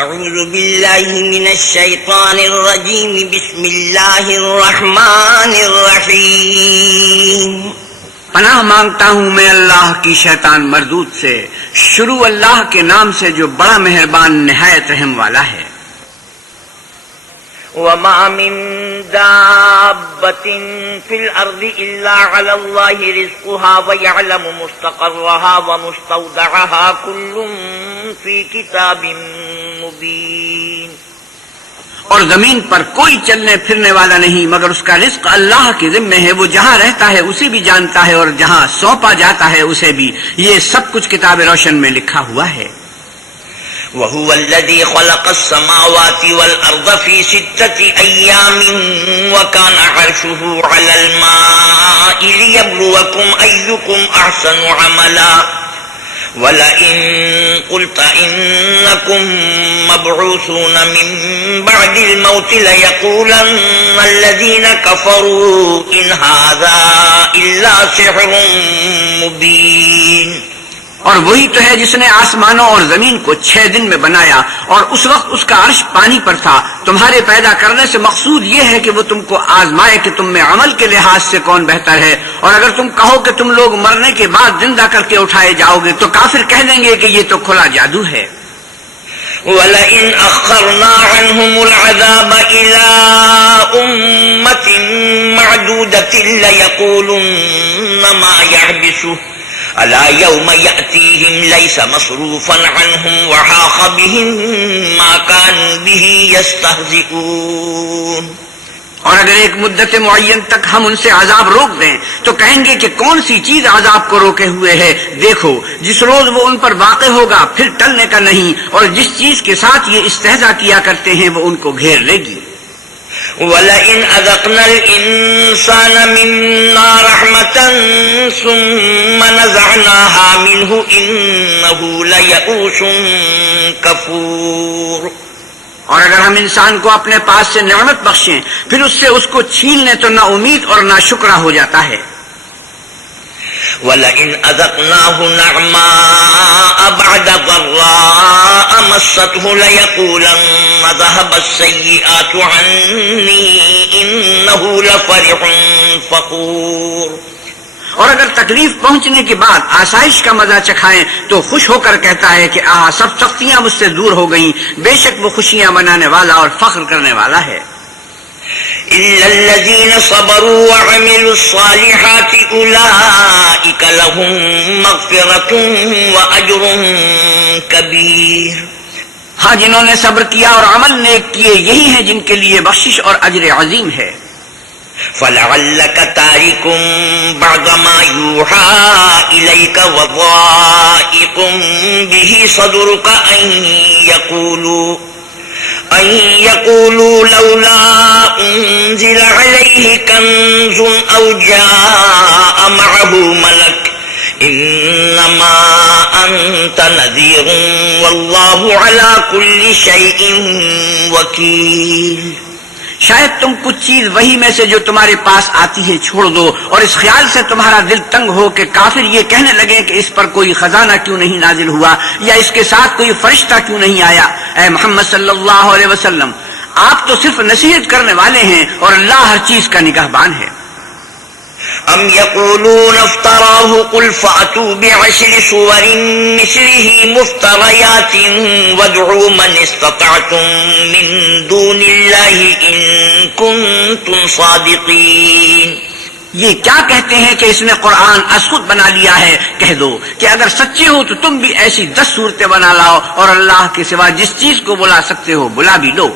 اعوذ باللہ من الشیطان الرجیم بسم اللہ الرحمن الرحیم پناہ مانگتا ہوں میں اللہ کی شیطان مردود سے، شروع اللہ کے نام سے جو بڑا مہربان نہایت رحم والا ہے۔ وما من دابة في الأرض إلا على الله رزقها ويعلم مستقرها ومستودعها كل في كتاب مبين۔ اور زمین پر کوئی چلنے پھرنے والا نہیں مگر اس کا رزق اللہ کے ذمے ہے، وہ جہاں رہتا ہے اسے بھی جانتا ہے اور جہاں سونپا جاتا ہے اسے بھی، یہ سب کچھ کتاب روشن میں لکھا ہوا ہے۔ وهو الذي خلق السماوات والأرض في 6 أيام وكان عرشه على الماء ليبلوكم أيكم أحسن عملا ولئن قلت إنكم مبعوثون من بعد الموت ليقولن الذين كفروا إن هذا إلا سحر مبين۔ اور وہی تو ہے جس نے آسمانوں اور زمین کو 6 دن میں بنایا، اور اس وقت اس کا عرش پانی پر تھا۔ تمہارے پیدا کرنے سے مقصود یہ ہے کہ وہ تم کو آزمائے کہ تم میں عمل کے لحاظ سے کون بہتر ہے، اور اگر تم کہو کہ تم لوگ مرنے کے بعد زندہ کر کے اٹھائے جاؤ گے تو کافر کہہ دیں گے کہ یہ تو کھلا جادو ہے۔ وَلَئِنْ أَخَّرْنَا عَنْهُمُ الْعَذَابَ إِلَىٰ أُمَّةٍ مَّعْدُودَةٍ لَيَقُولُنَّ مَا يَحْبِسُهُ أَلَا يَوْمَ يَأْتِيهِمْ لَيْسَ مَصْرُوفًا عَنْهُمْ وَحَاقَ بِهِم مَّا كَانُوا بِهِ يَسْتَهْزِئُونَ۔ اور اگر ایک مدت معین تک ہم ان سے عذاب روک دیں تو کہیں گے کہ کون سی چیز عذاب کو روکے ہوئے ہے، دیکھو جس روز وہ ان پر واقع ہوگا پھر ٹلنے کا نہیں، اور جس چیز کے ساتھ یہ استہزا کیا کرتے ہیں وہ ان کو گھیر لے گی۔ وَلَئِنْ أَذَقْنَا الْإِنسَانَ مِنَّا رَحْمَةً ثُمَّ نَزَعْنَاهَا مِنْهُ إِنَّهُ لَيَئُوسٌ كَفُورٌ۔ اور اگر ہم انسان کو اپنے پاس سے نعمت بخشیں پھر اس سے اس کو چھین لیں تو نا امید اور نا شکرہ ہو جاتا ہے۔ وَلَئِنْ أَذَقْنَاهُ نَعْمَاءَ بَعْدَ ضَرَّاءَ مَسَّتْهُ لَيَقُولَنَّ ذَهَبَ السَّيِّئَاتُ عَنِّي إِنَّهُ لَفَرِحٌ فَخُورٌ۔ اور اگر تکلیف پہنچنے کے بعد آسائش کا مزہ چکھائیں تو خوش ہو کر کہتا ہے کہ سب سختیاں مجھ سے دور ہو گئیں، بے شک وہ خوشیاں منانے والا اور فخر کرنے والا ہے۔ إِلَّا الَّذِينَ صَبَرُوا وَعَمِلُوا الصَّالِحَاتِ أُولَئِكَ لَهُم مَّغْفِرَةٌ وَأَجْرٌ كَبِيرٌ۔ ہاں جنہوں نے صبر کیا اور عمل نیک کیے یہی ہیں جن کے لیے بخشش اور اجر عظیم ہے۔ فَلَعَلَّكَ تَارِكٌ بَعْضَ مَا يُوحَىٰ إِلَيْكَ وَضَائِقٌ بِهِ صَدْرُكَ أَن يَقُولُوا لَوْلَا أُنزِلَ عَلَيْهِ كَنزٌ أَوْ جَاءَ مَعَهُ مَلَكٌ إِنَّمَا أَنتَ نَذِيرٌ وَاللَّهُ عَلَىٰ كُلِّ شَيْءٍ وَكِيلٌ۔ شاید تم کچھ چیز وہی میں سے جو تمہارے پاس آتی ہے چھوڑ دو، اور اس خیال سے تمہارا دل تنگ ہو کہ کافر یہ کہنے لگے کہ اس پر کوئی خزانہ کیوں نہیں نازل ہوا یا اس کے ساتھ کوئی فرشتہ کیوں نہیں آیا۔ اے محمد صلی اللہ علیہ وسلم، آپ تو صرف نصیحت کرنے والے ہیں اور اللہ ہر چیز کا نگہبان ہے۔ أَمْ يَقُولُونَ افْتَرَاهُ قُلْ فَأْتُوا بِعَشْرِ سُوَرٍ مِثْلِهِ مُفْتَرَيَاتٍ وَادْعُوا مَنِ اسْتَطَعْتُم مِّن دُونِ اللَّهِ إِن كُنتُمْ صَادِقِينَ۔ یہ کیا کہتے ہیں کہ اس نے قرآن از خود بنا لیا ہے؟ کہہ دو کہ اگر سچے ہو تو تم بھی ایسی 10 صورتیں بنا لاؤ اور اللہ کے سوا جس چیز کو بلا سکتے ہو بلا بھی لو۔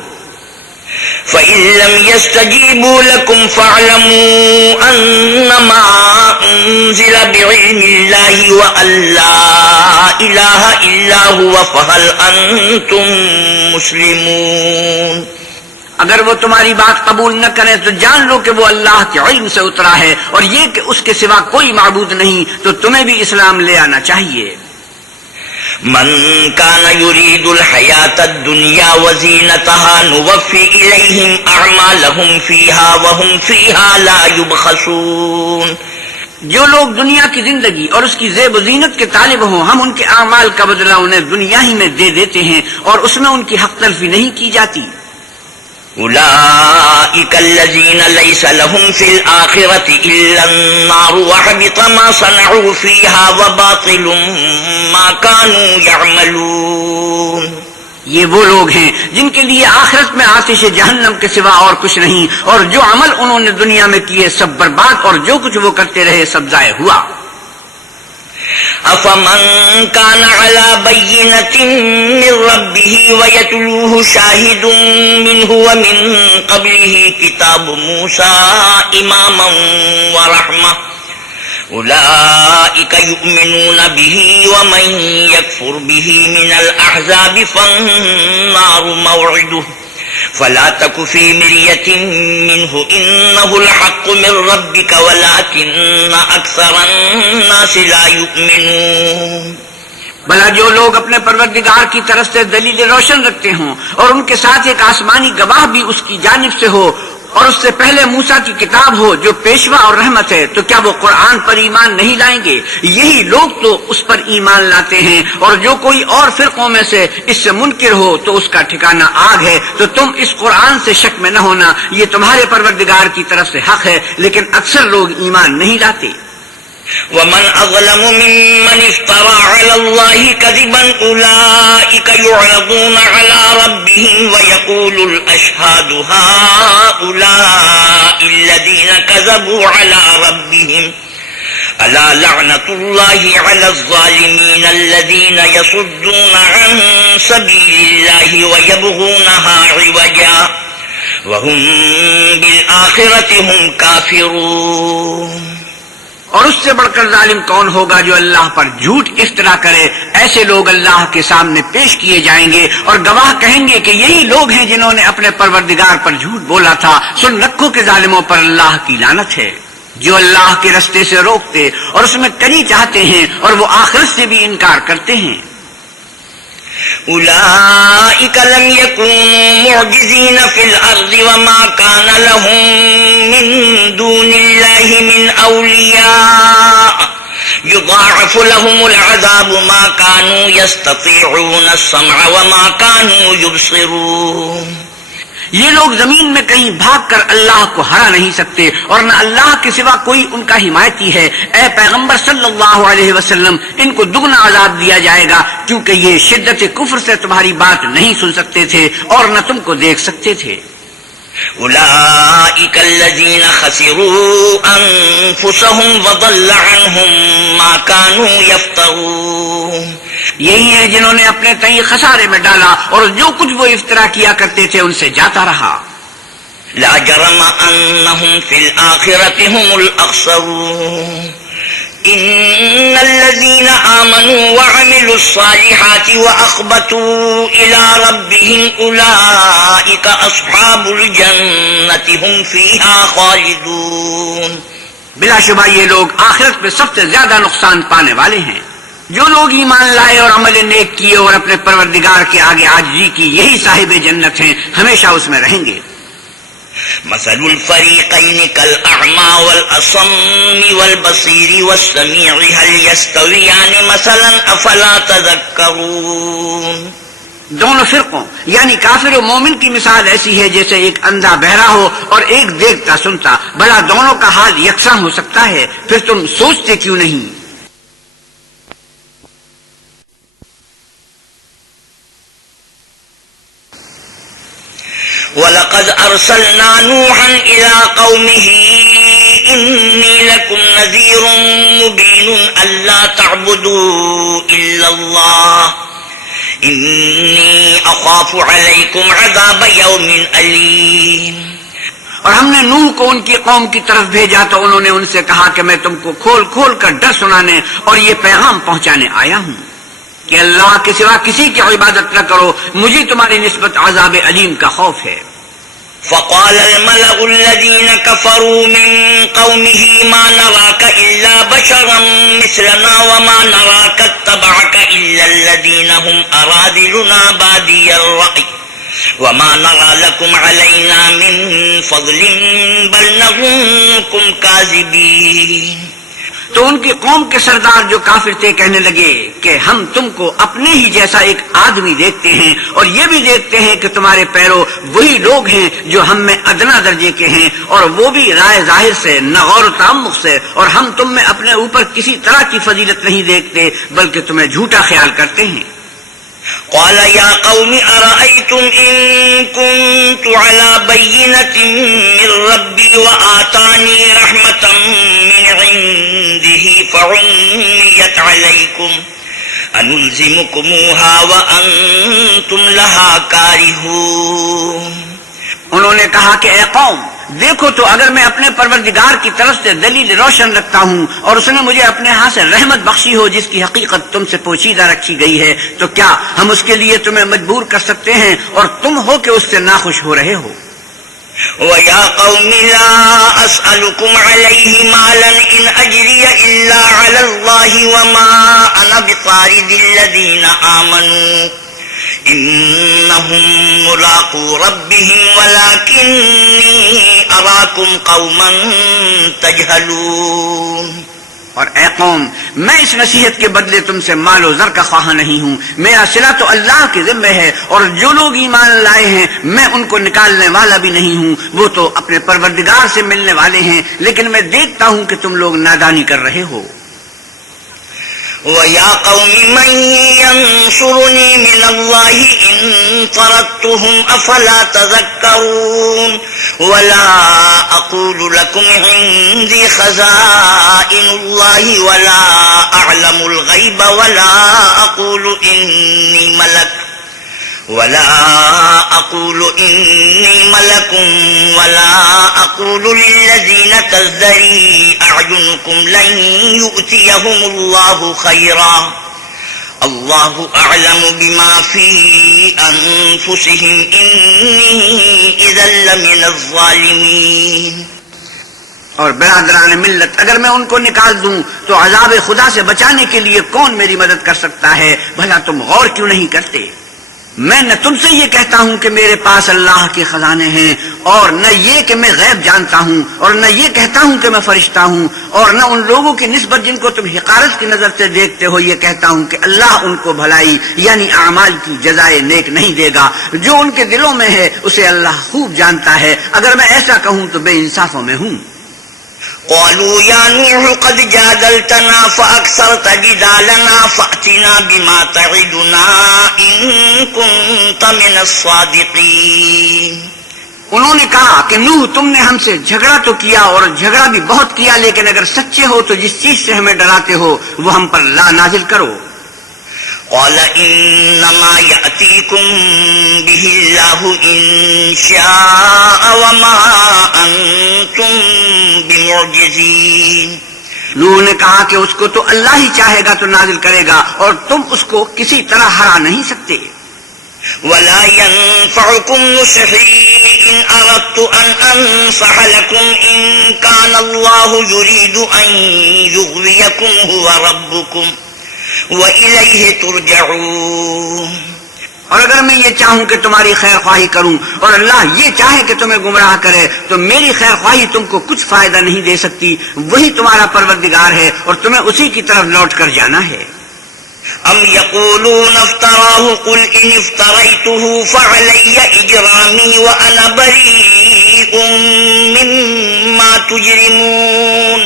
فَإِن لَّمْ يَسْتَجِيبُوا لَكُمْ فَاعْلَمُوا أَنَّمَا أُنزِلَ بِعِلْمِ اللَّهِ وَأَن لَّا إِلَٰهَ إِلَّا هُوَ فَهَلْ أَنتُم مُّسْلِمُونَ۔ اگر وہ تمہاری بات قبول نہ کریں تو جان لو کہ وہ اللہ کے علم سے اترا ہے، اور یہ کہ اس کے سوا کوئی معبود نہیں، تو تمہیں بھی اسلام لے آنا چاہیے۔ من كان يريد الحياة الدنيا وزينتها نوفي إليهم أعمالهم فيها وهم فيها لا يبخسون۔ جو لوگ دنیا کی زندگی اور اس کی زیب و زینت کے طالب ہوں، ہم ان کے اعمال کا بدلہ انہیں دنیا ہی میں دے دیتے ہیں اور اس میں ان کی حق تلفی نہیں کی جاتی۔ أولئك الذين ليس لهم في الآخرة إلا النار وحبط ما صنعوا فيها وباطل ما كانوا يعملون۔ یہ وہ لوگ ہیں جن کے لیے آخرت میں آتش جہنم کے سوا اور کچھ نہیں، اور جو عمل انہوں نے دنیا میں کیے سب برباد، اور جو کچھ وہ کرتے رہے سب ضائع ہوا۔ أفمن كان على بينة من ربه ويتلوه شاهد منه ومن قبله كتاب موسى إماما ورحمة أولئك يؤمنون به ومن يكفر به من الأحزاب فالنار موعده فلا تك في مرية منه إنه الحق من ربك ولكن أكثر الناس لا يؤمنون۔ بھلا جو لوگ اپنے پروردگار کی طرف سے دلیل روشن رکھتے ہوں اور ان کے ساتھ ایک آسمانی گواہ بھی اس کی جانب سے ہو اور اس سے پہلے موسیٰ کی کتاب ہو جو پیشوا اور رحمت ہے، تو کیا وہ قرآن پر ایمان نہیں لائیں گے؟ یہی لوگ تو اس پر ایمان لاتے ہیں، اور جو کوئی اور فرقوں میں سے اس سے منکر ہو تو اس کا ٹھکانہ آگ ہے۔ تو تم اس قرآن سے شک میں نہ ہونا، یہ تمہارے پروردگار کی طرف سے حق ہے، لیکن اکثر لوگ ایمان نہیں لاتے۔ ومن أظلم ممن افترى على الله كذبا أولئك يعرضون على ربهم ويقول الأشهاد هؤلاء الذين كذبوا على ربهم ألا لعنة الله على الظالمين الذين يصدون عن سبيل الله ويبغونها عوجا وهم بالآخرة هم كافرون۔ اور اس سے بڑھ کر ظالم کون ہوگا جو اللہ پر جھوٹ افترا کرے؟ ایسے لوگ اللہ کے سامنے پیش کیے جائیں گے اور گواہ کہیں گے کہ یہی لوگ ہیں جنہوں نے اپنے پروردگار پر جھوٹ بولا تھا۔ سن رکھو کہ ظالموں پر اللہ کی لعنت ہے، جو اللہ کے رستے سے روکتے اور اس میں کری چاہتے ہیں اور وہ آخرت سے بھی انکار کرتے ہیں۔ أولئك لم يكونوا معجزين في الأرض وما كان لهم من دون الله من أولياء يضاعف لهم العذاب ما كانوا يستطيعون السمع وما كانوا يبصرون۔ یہ لوگ زمین میں کہیں بھاگ کر اللہ کو ہرا نہیں سکتے اور نہ اللہ کے سوا کوئی ان کا حمایتی ہے۔ اے پیغمبر صلی اللہ علیہ وسلم، ان کو دگنا عذاب دیا جائے گا کیونکہ یہ شدت کفر سے تمہاری بات نہیں سن سکتے تھے اور نہ تم کو دیکھ سکتے تھے۔ أولئك الذين خسروا أنفسهم وضل عنهم ما كانوا يفترون۔ یہی ہیں جنہوں نے اپنے تئیں خسارے میں ڈالا اور جو کچھ وہ افطرا کیا کرتے تھے ان سے جاتا رہا۔ لا جرم أنهم في الآخرة هم الأخسرون إن الذين آمنوا وعملوا الصالحات وأخبتوا إلى ربهم أولئك أصحاب الجنة هم فيها خالدون۔ بلا شبہ یہ لوگ آخرت میں سب سے زیادہ نقصان پانے والے ہیں۔ جو لوگ ایمان لائے اور عمل نیک کیے اور اپنے پروردگار کے آگے عاجزی کی، یہی صاحب جنت ہیں، ہمیشہ اس میں رہیں گے۔ مثل الفريقين كالأعمى والأصم والبصير والسميع هل يستويان مثلا أفلا تذكرون۔ دونوں فرقوں یعنی کافر و مومن کی مثال ایسی ہے جیسے ایک اندھا بہرا ہو اور ایک دیکھتا سنتا، بھلا دونوں کا حال یکساں ہو سکتا ہے؟ پھر تم سوچتے کیوں نہیں؟ وَلَقَدْ أَرْسَلْنَا نُوحًا إِلَىٰ قَوْمِهِ إِنِّي لَكُمْ نَذِيرٌ مُّبِينٌ أَلَّا تَعْبُدُوا إِلَّا اللَّهَ إِنِّي أَخَافُ عَلَيْكُمْ عَذَابَ يَوْمٍ أَلِيمٍ۔ اور ہم نے نوح کو ان کی قوم کی طرف بھیجا تو انہوں نے ان سے کہا کہ میں تم کو کھول کھول کر ڈر سنانے اور یہ پیغام پہنچانے آیا ہوں کہ اللہ کے سوا کسی کی عبادت نہ کرو، مجھے تمہاری نسبت عذاب علیم کا خوف ہے۔ فقال الملأ الذين كفروا من قومه ما نراك إلا بشرا مثلنا وما نراك اتبعك إلا الذين هم أرادلنا بادي الرأي وما نرى لكم علينا من فضل بل نظنكم كاذبين۔ تو ان کی قوم کے سردار جو کافر تھے کہنے لگے کہ ہم تم کو اپنے ہی جیسا ایک آدمی دیکھتے ہیں اور یہ بھی دیکھتے ہیں کہ تمہارے پیرو وہی لوگ ہیں جو ہم میں ادنا درجے کے ہیں، اور وہ بھی رائے ظاہر سے، نہ غور و تعمق سے، اور ہم تم میں اپنے اوپر کسی طرح کی فضیلت نہیں دیکھتے بلکہ تمہیں جھوٹا خیال کرتے ہیں۔ قال يا قوم أرأيتم إن كنت على بينة من ربي وآتاني رحمة من عنده فعميت عليكم أنلزمكموها وأنتم لها كارهون۔ انہوں نے کہا کہ اے قوم، دیکھو تو اگر میں اپنے پروردگار کی طرف سے دلیل روشن رکھتا ہوں اور اس نے مجھے اپنے ہاں سے رحمت بخشی ہو جس کی حقیقت تم سے پوشیدہ رکھی گئی ہے، تو کیا ہم اس کے لیے تمہیں مجبور کر سکتے ہیں اور تم ہو کہ اس سے ناخوش ہو رہے ہو؟ وَيَا قَوْمِ لَا أَسْأَلُكُمْ عَلَيْهِ مَالًا إِنْ أَجْرِيَ إِلَّا عَلَى اللَّهِ وَمَا أَنَا بِطَارِدِ الَّذِينَ آمَنُوا إِنَّهُمْ مُلَاقُو رَبِّهِمْ وَلَكِنِّي أَرَاكُمْ قَوْمًا تَجْهَلُونَ۔ اور اے قوم، میں اس نصیحت کے بدلے تم سے مال و زر کا خواہاں نہیں ہوں، میرا صلہ تو اللہ کے ذمہ ہے، اور جو لوگ ایمان لائے ہیں میں ان کو نکالنے والا بھی نہیں ہوں، وہ تو اپنے پروردگار سے ملنے والے ہیں، لیکن میں دیکھتا ہوں کہ تم لوگ نادانی کر رہے ہو۔ وَيَا قَوْمِ مَنْ يَنْصُرُنِي مِنَ اللَّهِ إِن طَرَدتُّهُمْ أَفَلَا تَذَكَّرُونَ وَلَا أَقُولُ لَكُمْ عِنْدِي خَزَائِنُ اللَّهِ وَلَا أَعْلَمُ الْغَيْبَ وَلَا أَقُولُ إِنِّي مَلَكٌ وَلَا أَقُولُ لِلَّذِينَ تَزْدَرِي أَعْيُنُكُمْ لَن يُؤْتِيَهُمُ اللَّهُ خَيْرًا اللَّهُ أَعْلَمُ بِمَا فِي أَنفُسِهِمْ إِنِّي إِذًا لَّمِنَ الظَّالِمِينَ۔ اور برادران ملت، اگر میں ان کو نکال دوں تو عذاب خدا سے بچانے کے لیے کون میری مدد کر سکتا ہے؟ بھلا تم غور کیوں نہیں کرتے؟ میں نہ تم سے یہ کہتا ہوں کہ میرے پاس اللہ کے خزانے ہیں، اور نہ یہ کہ میں غیب جانتا ہوں، اور نہ یہ کہتا ہوں کہ میں فرشتہ ہوں، اور نہ ان لوگوں کی نسبت جن کو تم حقارت کی نظر سے دیکھتے ہو یہ کہتا ہوں کہ اللہ ان کو بھلائی یعنی اعمال کی جزائے نیک نہیں دے گا۔ جو ان کے دلوں میں ہے اسے اللہ خوب جانتا ہے، اگر میں ایسا کہوں تو بے انصافوں میں ہوں۔ قالوا يا نوح قد جادلتنا فأكثرت جدالنا فأتنا بما تعدنا إن كنت من الصادقين۔ انہوں نے کہا کہ نوح، تم نے ہم سے جھگڑا تو کیا اور جھگڑا بھی بہت کیا، لیکن اگر سچے ہو تو جس چیز سے ہمیں ڈراتے ہو وہ ہم پر لا نازل کرو۔ قال إنما يأتيكم به الله إن شاء وما أنتم بمعجزين۔ نوح نے کہا کہ اس کو تو اللہ ہی چاہے گا تو نازل کرے گا، اور تم اس کو کسی طرح ہرا نہیں سکتے۔ ولا ينفعكم نصحي إن أردت أن أنصح لكم إن كان الله يريد أن يغويكم هو ربكم وَإِلَيْهِ تُرْجَعُونَ۔ اور اگر میں یہ چاہوں کہ تمہاری خیر خواہی کروں اور اللہ یہ چاہے کہ تمہیں گمراہ کرے تو میری خیر خواہی تم کو کچھ فائدہ نہیں دے سکتی، وہی تمہارا پروردگار ہے اور تمہیں اسی کی طرف لوٹ کر جانا ہے۔ ام يقولون افتراه قل ان افتريته فعلي اجرامي وانا بريء مما تجرمون۔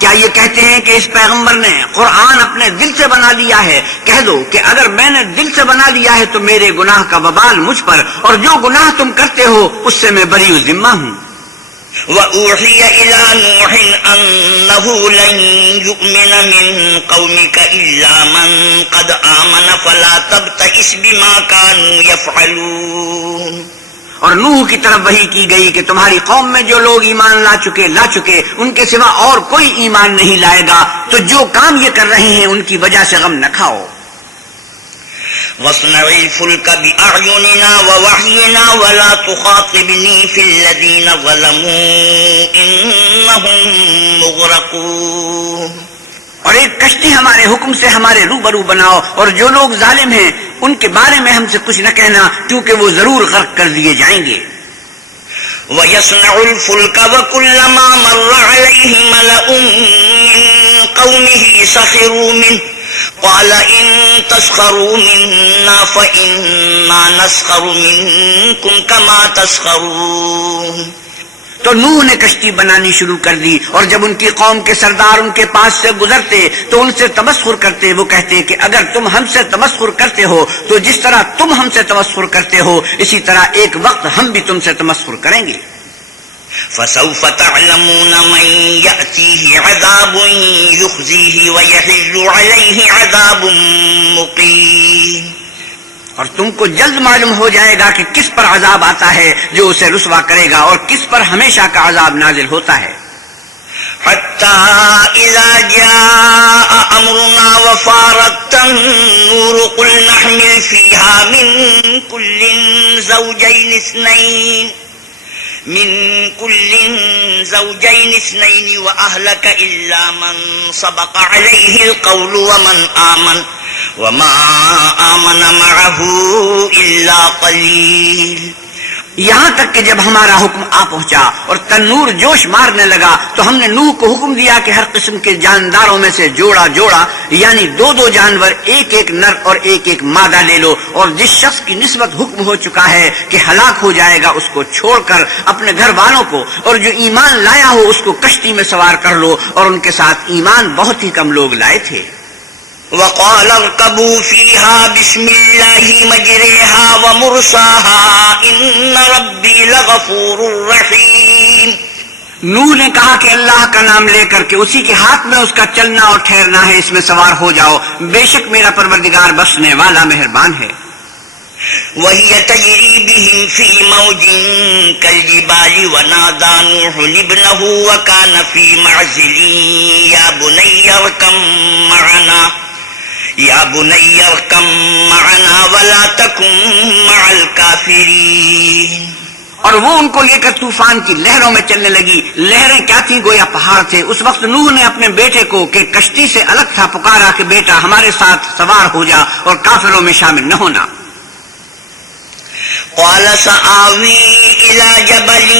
کیا یہ کہتے ہیں کہ اس پیغمبر نے قرآن اپنے دل سے بنا لیا ہے؟ کہہ دو کہ اگر میں نے دل سے بنا لیا ہے تو میرے گناہ کا وبال مجھ پر، اور جو گناہ تم کرتے ہو اس سے میں بری و ذمہ ہوں۔ وَأُوحِيَ إِلَى نُوحٍ أَنَّهُ لَن يُؤْمِنَ مِن قَوْمِكَ إِلَّا مَن قَدْ آمَنَ فَلَا تَبْتَئِسْ بِمَا كَانُوا يَفْعَلُونَ۔ اور نوح کی طرف وحی کی گئی کہ تمہاری قوم میں جو لوگ ایمان لا چکے ان کے سوا اور کوئی ایمان نہیں لائے گا، تو جو کام یہ کر رہے ہیں ان کی وجہ سے غم نہ کھاؤ۔ وَاصْنَعِ الْفُلْكَ بِأَعْيُنِنَا وَوَحْيِنَا وَلَا تُخَاطِبْنِي فِي الَّذِينَ ظَلَمُوا إِنَّهُمْ مُغْرَقُونَ۔ اور ایک کشتی ہمارے حکم سے ہمارے روبرو بناؤ، اور جو لوگ ظالم ہیں ان کے بارے میں ہم سے کچھ نہ کہنا، کیونکہ وہ ضرور غرق کر دیے جائیں گے۔ وَيَصْنَعُ الْفُلْكَ وَكُلَّمَا مَرَّ عَلَيْهِ مَلَأٌ مِّن قومه سخروا منه قال إن تسخروا منا فإنا نسخر منكم كما تسخرون. تو نوح نے کشتی بنانی شروع کر دی، اور جب ان کی قوم کے سردار ان کے پاس سے گزرتے تو ان سے تمسخر کرتے. وہ کہتے کہ اگر تم ہم سے تمسخر کرتے ہو تو جس طرح تم ہم سے تمسخر کرتے ہو اسی طرح ایک وقت ہم بھی تم سے تمسخر کریں گے. فسوف تعلمون من يأتيه عذاب يخزيه ويحل عليه عذاب مقيم. اور تم کو جلد معلوم ہو جائے گا کہ کس پر عذاب آتا ہے جو اسے رسوا کرے گا اور کس پر ہمیشہ کا عذاب نازل ہوتا ہے. حتى إذا جاء أمرنا وفارت النور قل نحمل فيها من كل زوجين اثنين وأهلك إلا من سبق عليه القول وما آمن معه إلا قليل. یہاں تک کہ جب ہمارا حکم آ پہنچا اور تنور جوش مارنے لگا تو ہم نے نوح کو حکم دیا کہ ہر قسم کے جانداروں میں سے جوڑا یعنی 2 جانور، ایک نر اور ایک مادہ لے لو، اور جس شخص کی نسبت حکم ہو چکا ہے کہ ہلاک ہو جائے گا اس کو چھوڑ کر اپنے گھر والوں کو، اور جو ایمان لایا ہو اس کو کشتی میں سوار کر لو. اور ان کے ساتھ ایمان بہت ہی کم لوگ لائے تھے. وقال اركبوا فيها بسم الله مجريها ومرساها إن ربي لغفور رحيم. نوح نے کہا کہ اللہ کا نام لے کر کے اسی کے ہاتھ میں اس کا چلنا اور ٹھہرنا ہے، اس میں سوار ہو جاؤ، بے شک میرا پروردگار بخشنے والا مہربان ہے. وهي تجري بهم في موج كالجبال ونادى نوح ابنه وكان في معزل يا بني اركم معنا ولا تكن مع الكافرين. اور وہ ان کو لے کر طوفان کی لہروں میں چلنے لگی. لہریں کیا تھیں؟ گویا پہاڑ تھے. اس وقت نوح نے اپنے بیٹے کو کہ کشتی سے الگ تھا پکارا کہ بیٹا ہمارے ساتھ سوار ہو جا اور کافروں میں شامل نہ ہونا. قال سآوي إلى جبل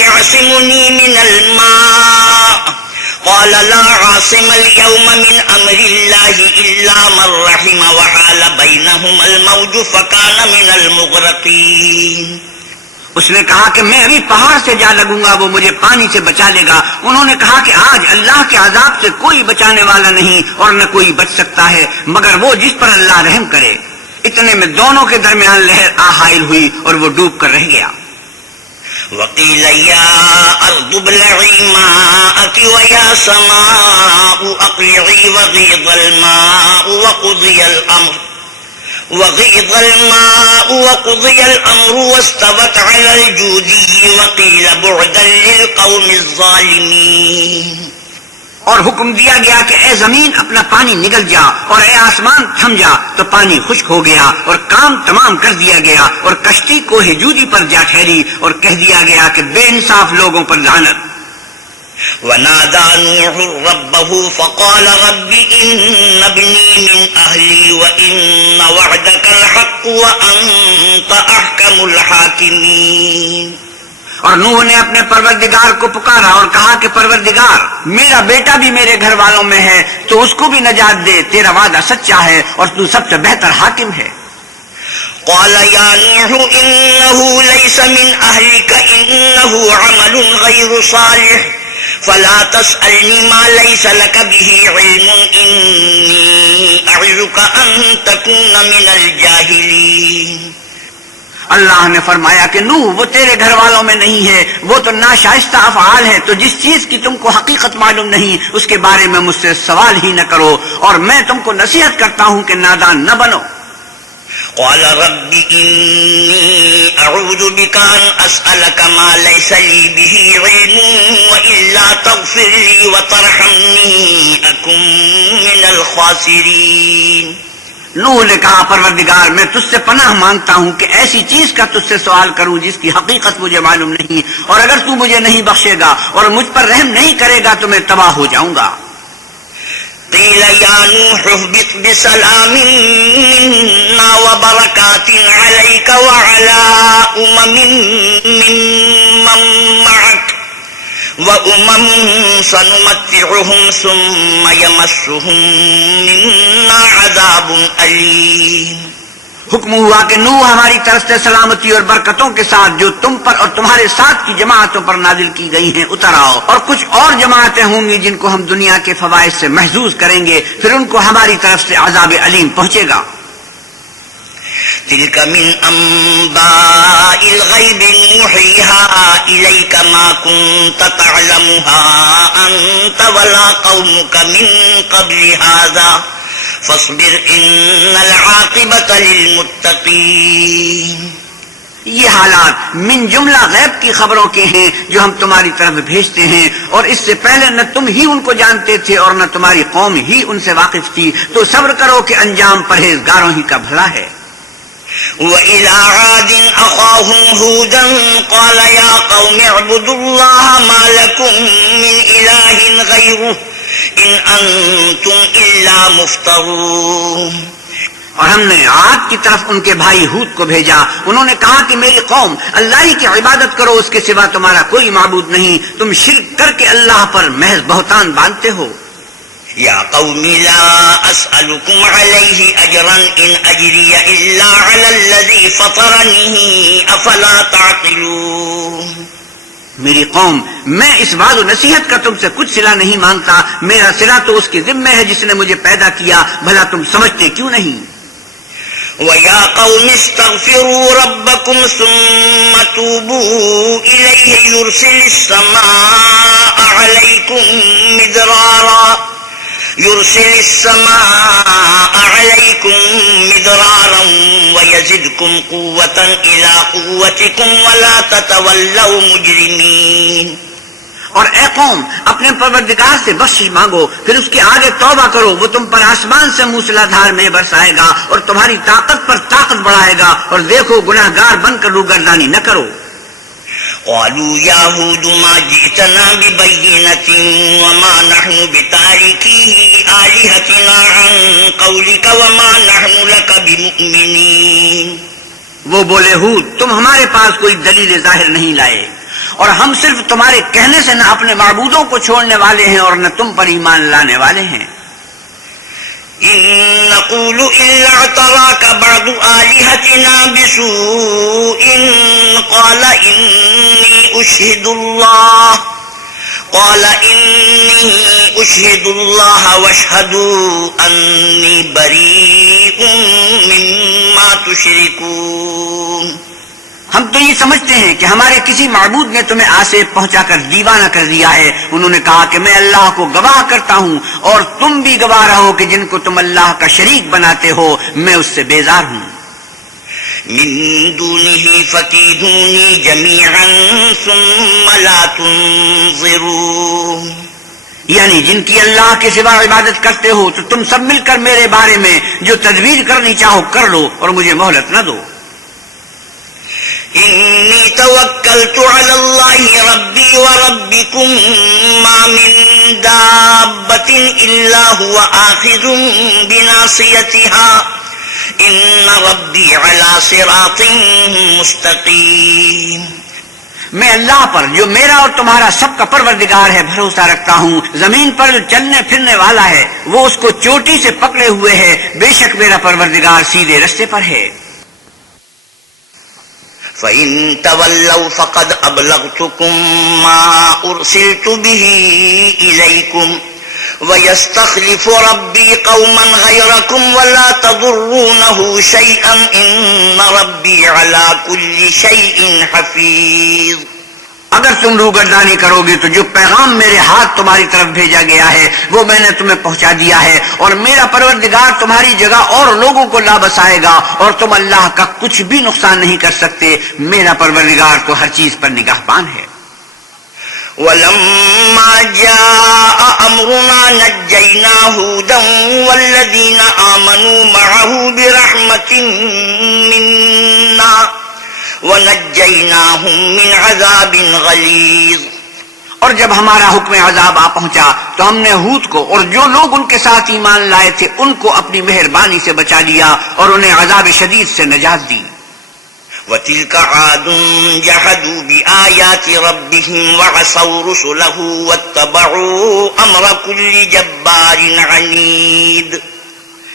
يعصمني من الماء قال لا عاصم اليوم من أمر الله إلا من رحم وحال بينهما الموج فكان من المغرقين. اس نے کہا کہ میں ابھی پہاڑ سے جا لگوں گا، وہ مجھے پانی سے بچا لے گا. انہوں نے کہا کہ آج اللہ کے عذاب سے کوئی بچانے والا نہیں اور نہ کوئی بچ سکتا ہے مگر وہ جس پر اللہ رحم کرے. اتنے میں دونوں کے درمیان لہر حائل ہوئی اور وہ ڈوب کر رہ گیا. وقيل يا أرض ابلعي ماءك ويا سماء أقلعي وغيض الماء وقضي الأمر واستوت على الجودي وقيل بعدا للقوم الظالمين. اور حکم دیا گیا کہ اے زمین اپنا پانی نگل جا اور اے آسمان تھم جا. تو پانی خشک ہو گیا اور کام تمام کر دیا گیا اور کشتی کوہ جودی پر جا ٹھہری اور کہہ دیا گیا کہ بے انصاف لوگوں پر لعنت. ونادى نوح ربه فقال رب إن ابني من أهلي وإن وعدك الحق وأنت أحكم الحاكمين. اور نوح نے اپنے پروردگار کو پکارا اور کہا کہ پروردگار میرا بیٹا بھی میرے گھر والوں میں ہے تو اس کو بھی نجات دے، تیرا وعدہ سچا ہے اور تو سب سے بہتر حاکم ہے. قال يا نوح إنه ليس من أهلك إنه عمل غير صالح فلا تسألني ما ليس لك به علم إني أعظك أن تكون من الجاهلين. اللہ نے فرمایا کہ نوح وہ تیرے گھر والوں میں نہیں ہے، وہ تو ناشائستہ افعال ہے، تو جس چیز کی تم کو حقیقت معلوم نہیں اس کے بارے میں مجھ سے سوال ہی نہ کرو، اور میں تم کو نصیحت کرتا ہوں کہ نادان نہ بنو. قال رب إني أعوذ بك أن أسألك ما ليس لي به علم وإلا تغفر لي وترحمني أكن من الخاسرين. نوح نے کہا پروردگار میں تجھ سے پناہ مانگتا ہوں کہ ایسی چیز کا تجھ سے سوال کروں جس کی حقیقت مجھے معلوم نہیں، اور اگر تو مجھے نہیں بخشے گا اور مجھ پر رحم نہیں کرے گا تو میں تباہ ہو جاؤں گا. قيل يا نوح اهبط بسلام منا وبركات عليك وعلى أمم ممن معك وَأُمَمٌ سَنُمَتِّعُهُمْ ثُمَّ يَمَسُّهُم مِّنَّا عَذَابٌ أَلِيمٌ۔ حکم ہوا کہ نوح ہماری طرف سے سلامتی اور برکتوں کے ساتھ جو تم پر اور تمہارے ساتھ کی جماعتوں پر نازل کی گئی ہیں اتر آؤ، اور کچھ اور جماعتیں ہوں گی جن کو ہم دنیا کے فوائد سے محظوظ کریں گے، پھر ان کو ہماری طرف سے عذاب علیم پہنچے گا۔ تِلْكَ مِنْ أَنْبَاءِ الْغَيْبِ نُوحِيهَا إِلَيْكَ مَا كُنْتَ تَعْلَمُهَا أَنْتَ وَلَا قَوْمُكَ مِنْ قَبْلِ هَذَا فَاصْبِرْ إِنَّ الْعَاقِبَةَ لِلْمُتَّقِينَ۔ یہ حالات من جملہ غیب کی خبروں کے ہیں جو ہم تمہاری طرف بھیجتے ہیں، اور اس سے پہلے نہ تم ہی ان کو جانتے تھے اور نہ تمہاری قوم ہی ان سے واقف تھی، تو صبر کرو کہ انجام پرہیزگاروں ہی کا بھلا ہے۔ وَإِلَىٰ عَادٍ أَخَاهُمْ هُودًا قَالَ يَا قَوْمِ اعْبُدُوا اللَّهَ مَا لَكُم مِّنْ إِلَٰهٍ غَيْرُهُ إِنْ أَنتُمْ إِلَّا مُفْتَرُونَ۔ اور ہم نے عاد کی طرف ان کے بھائی ہود کو بھیجا، انہوں نے کہا کہ میری قوم اللہ ہی کی عبادت کرو، اس کے سوا تمہارا کوئی معبود نہیں، تم شرک کر کے اللہ پر محض بہتان باندھتے ہو۔ یا قوم لا اسألكم علیہ اجرا ان اجری الا علی الذی فطرنی افلا تعقلون۔ میری قوم، میں اس وعظ و نصیحت کا تم سے کچھ صلہ نہیں مانگتا، میرا صلہ تو اس کے ذمہ ہے جس نے مجھے پیدا کیا، بھلا تم سمجھتے کیوں نہیں؟ وَيَا قَوْمِ اسْتَغْفِرُوا رَبَّكُمْ ثُمَّ تُوبُوا إِلَيْهِ يُرْسِلِ السَّمَاءَ عَلَيْكُمْ مِدْرَارًا وَيَزِدْكُمْ قُوَّةً إِلَىٰ قُوَّتِكُمْ وَلَا تَتَوَلَّوْا مُجْرِمِينَ۔ اور اے قوم، اپنے پروردگار سے بخشش مانگو، پھر اس کے آگے توبہ کرو، وہ تم پر آسمان سے موسلا دھار میں برسائے گا اور تمہاری طاقت پر طاقت بڑھائے گا، اور دیکھو گناہ گار بن کر روگردانی نہ کرو۔ قالوا يا هود ما جئتنا ببينة وما نحن بتاركي آلهتنا عن قولك وما نحن لك بمؤمنين۔ وہ بولے ہود، تم ہمارے پاس کوئی دلیل ظاہر نہیں لائے، اور ہم صرف تمہارے کہنے سے نہ اپنے معبودوں کو چھوڑنے والے ہیں اور نہ تم پر ایمان لانے والے ہیں۔ إن نقول إلا اعتراك بعض آلهتنا بسوء قال إني أشهد الله واشهدوا أني بريء مما تشركون۔ ہم تو یہ سمجھتے ہیں کہ ہمارے کسی معبود نے تمہیں آسیب پہنچا کر دیوانہ کر دیا ہے۔ انہوں نے کہا کہ میں اللہ کو گواہ کرتا ہوں اور تم بھی گواہ رہو کہ جن کو تم اللہ کا شریک بناتے ہو میں اس سے بیزار ہوں۔ من دونه فكيدوني جميعا ثم لا تنظرون۔ یعنی جن کی اللہ کے سوا عبادت کرتے ہو تو تم سب مل کر میرے بارے میں جو تدبیر کرنی چاہو کر لو اور مجھے مہلت نہ دو۔ إني توكلت على الله ربي وربكم ما من دابة إلا هو آخذ بناصيتها إن ربي على صراط مستقيم۔ میں اللہ پر جو میرا اور تمہارا سب کا پروردگار ہے بھروسہ رکھتا ہوں، زمین پر جو چلنے پھرنے والا ہے وہ اس کو چوٹی سے پکڑے ہوئے ہے، بے شک میرا پروردگار سیدھے رستے پر ہے۔ فَإِن تَوَلَّوْا فَقَدْ أَبْلَغْتُكُم مَّا أُرْسِلْتُ بِهِ إِلَيْكُمْ وَيَسْتَخْلِفُ رَبِّي قَوْمًا غَيْرَكُمْ وَلَا تَضُرُّونَهُ شَيْئًا إِنَّ رَبِّي عَلَىٰ كُلِّ شَيْءٍ حَفِيظٌ۔ اگر تم روگردانی کرو گے تو جو پیغام میرے ہاتھ تمہاری طرف بھیجا گیا ہے وہ میں نے تمہیں پہنچا دیا ہے، اور میرا پروردگار تمہاری جگہ اور لوگوں کو لا بسائے گا، اور تم اللہ کا کچھ بھی نقصان نہیں کر سکتے، میرا پروردگار تو ہر چیز پر نگہبان ہے۔ وَلَمَّا جَاءَ أَمْرُنَا نَجَّيْنَا هُودًا وَالَّذِينَ آمَنُوا مَعَهُ بِرَحْمَةٍ مِّنَّا وَنَجَّيْنَاهُمْ مِنْ عَذَابٍ غَلِيظٍ۔ اور جب ہمارا حکم عذاب آ پہنچا تو ہم نے ہود کو اور جو لوگ ان کے ساتھ ایمان لائے تھے ان کو اپنی مہربانی سے بچا لیا اور انہیں عذاب شدید سے نجات دی۔ وَتِلْكَ عَادٌ جَحَدُوا بِآيَاتِ رَبِّهِمْ وَعَصَوْا رُسُلَهُ وَاتَّبَعُوا أَمْرَ كُلِّ جَبَّارٍ عَنِيدٍ۔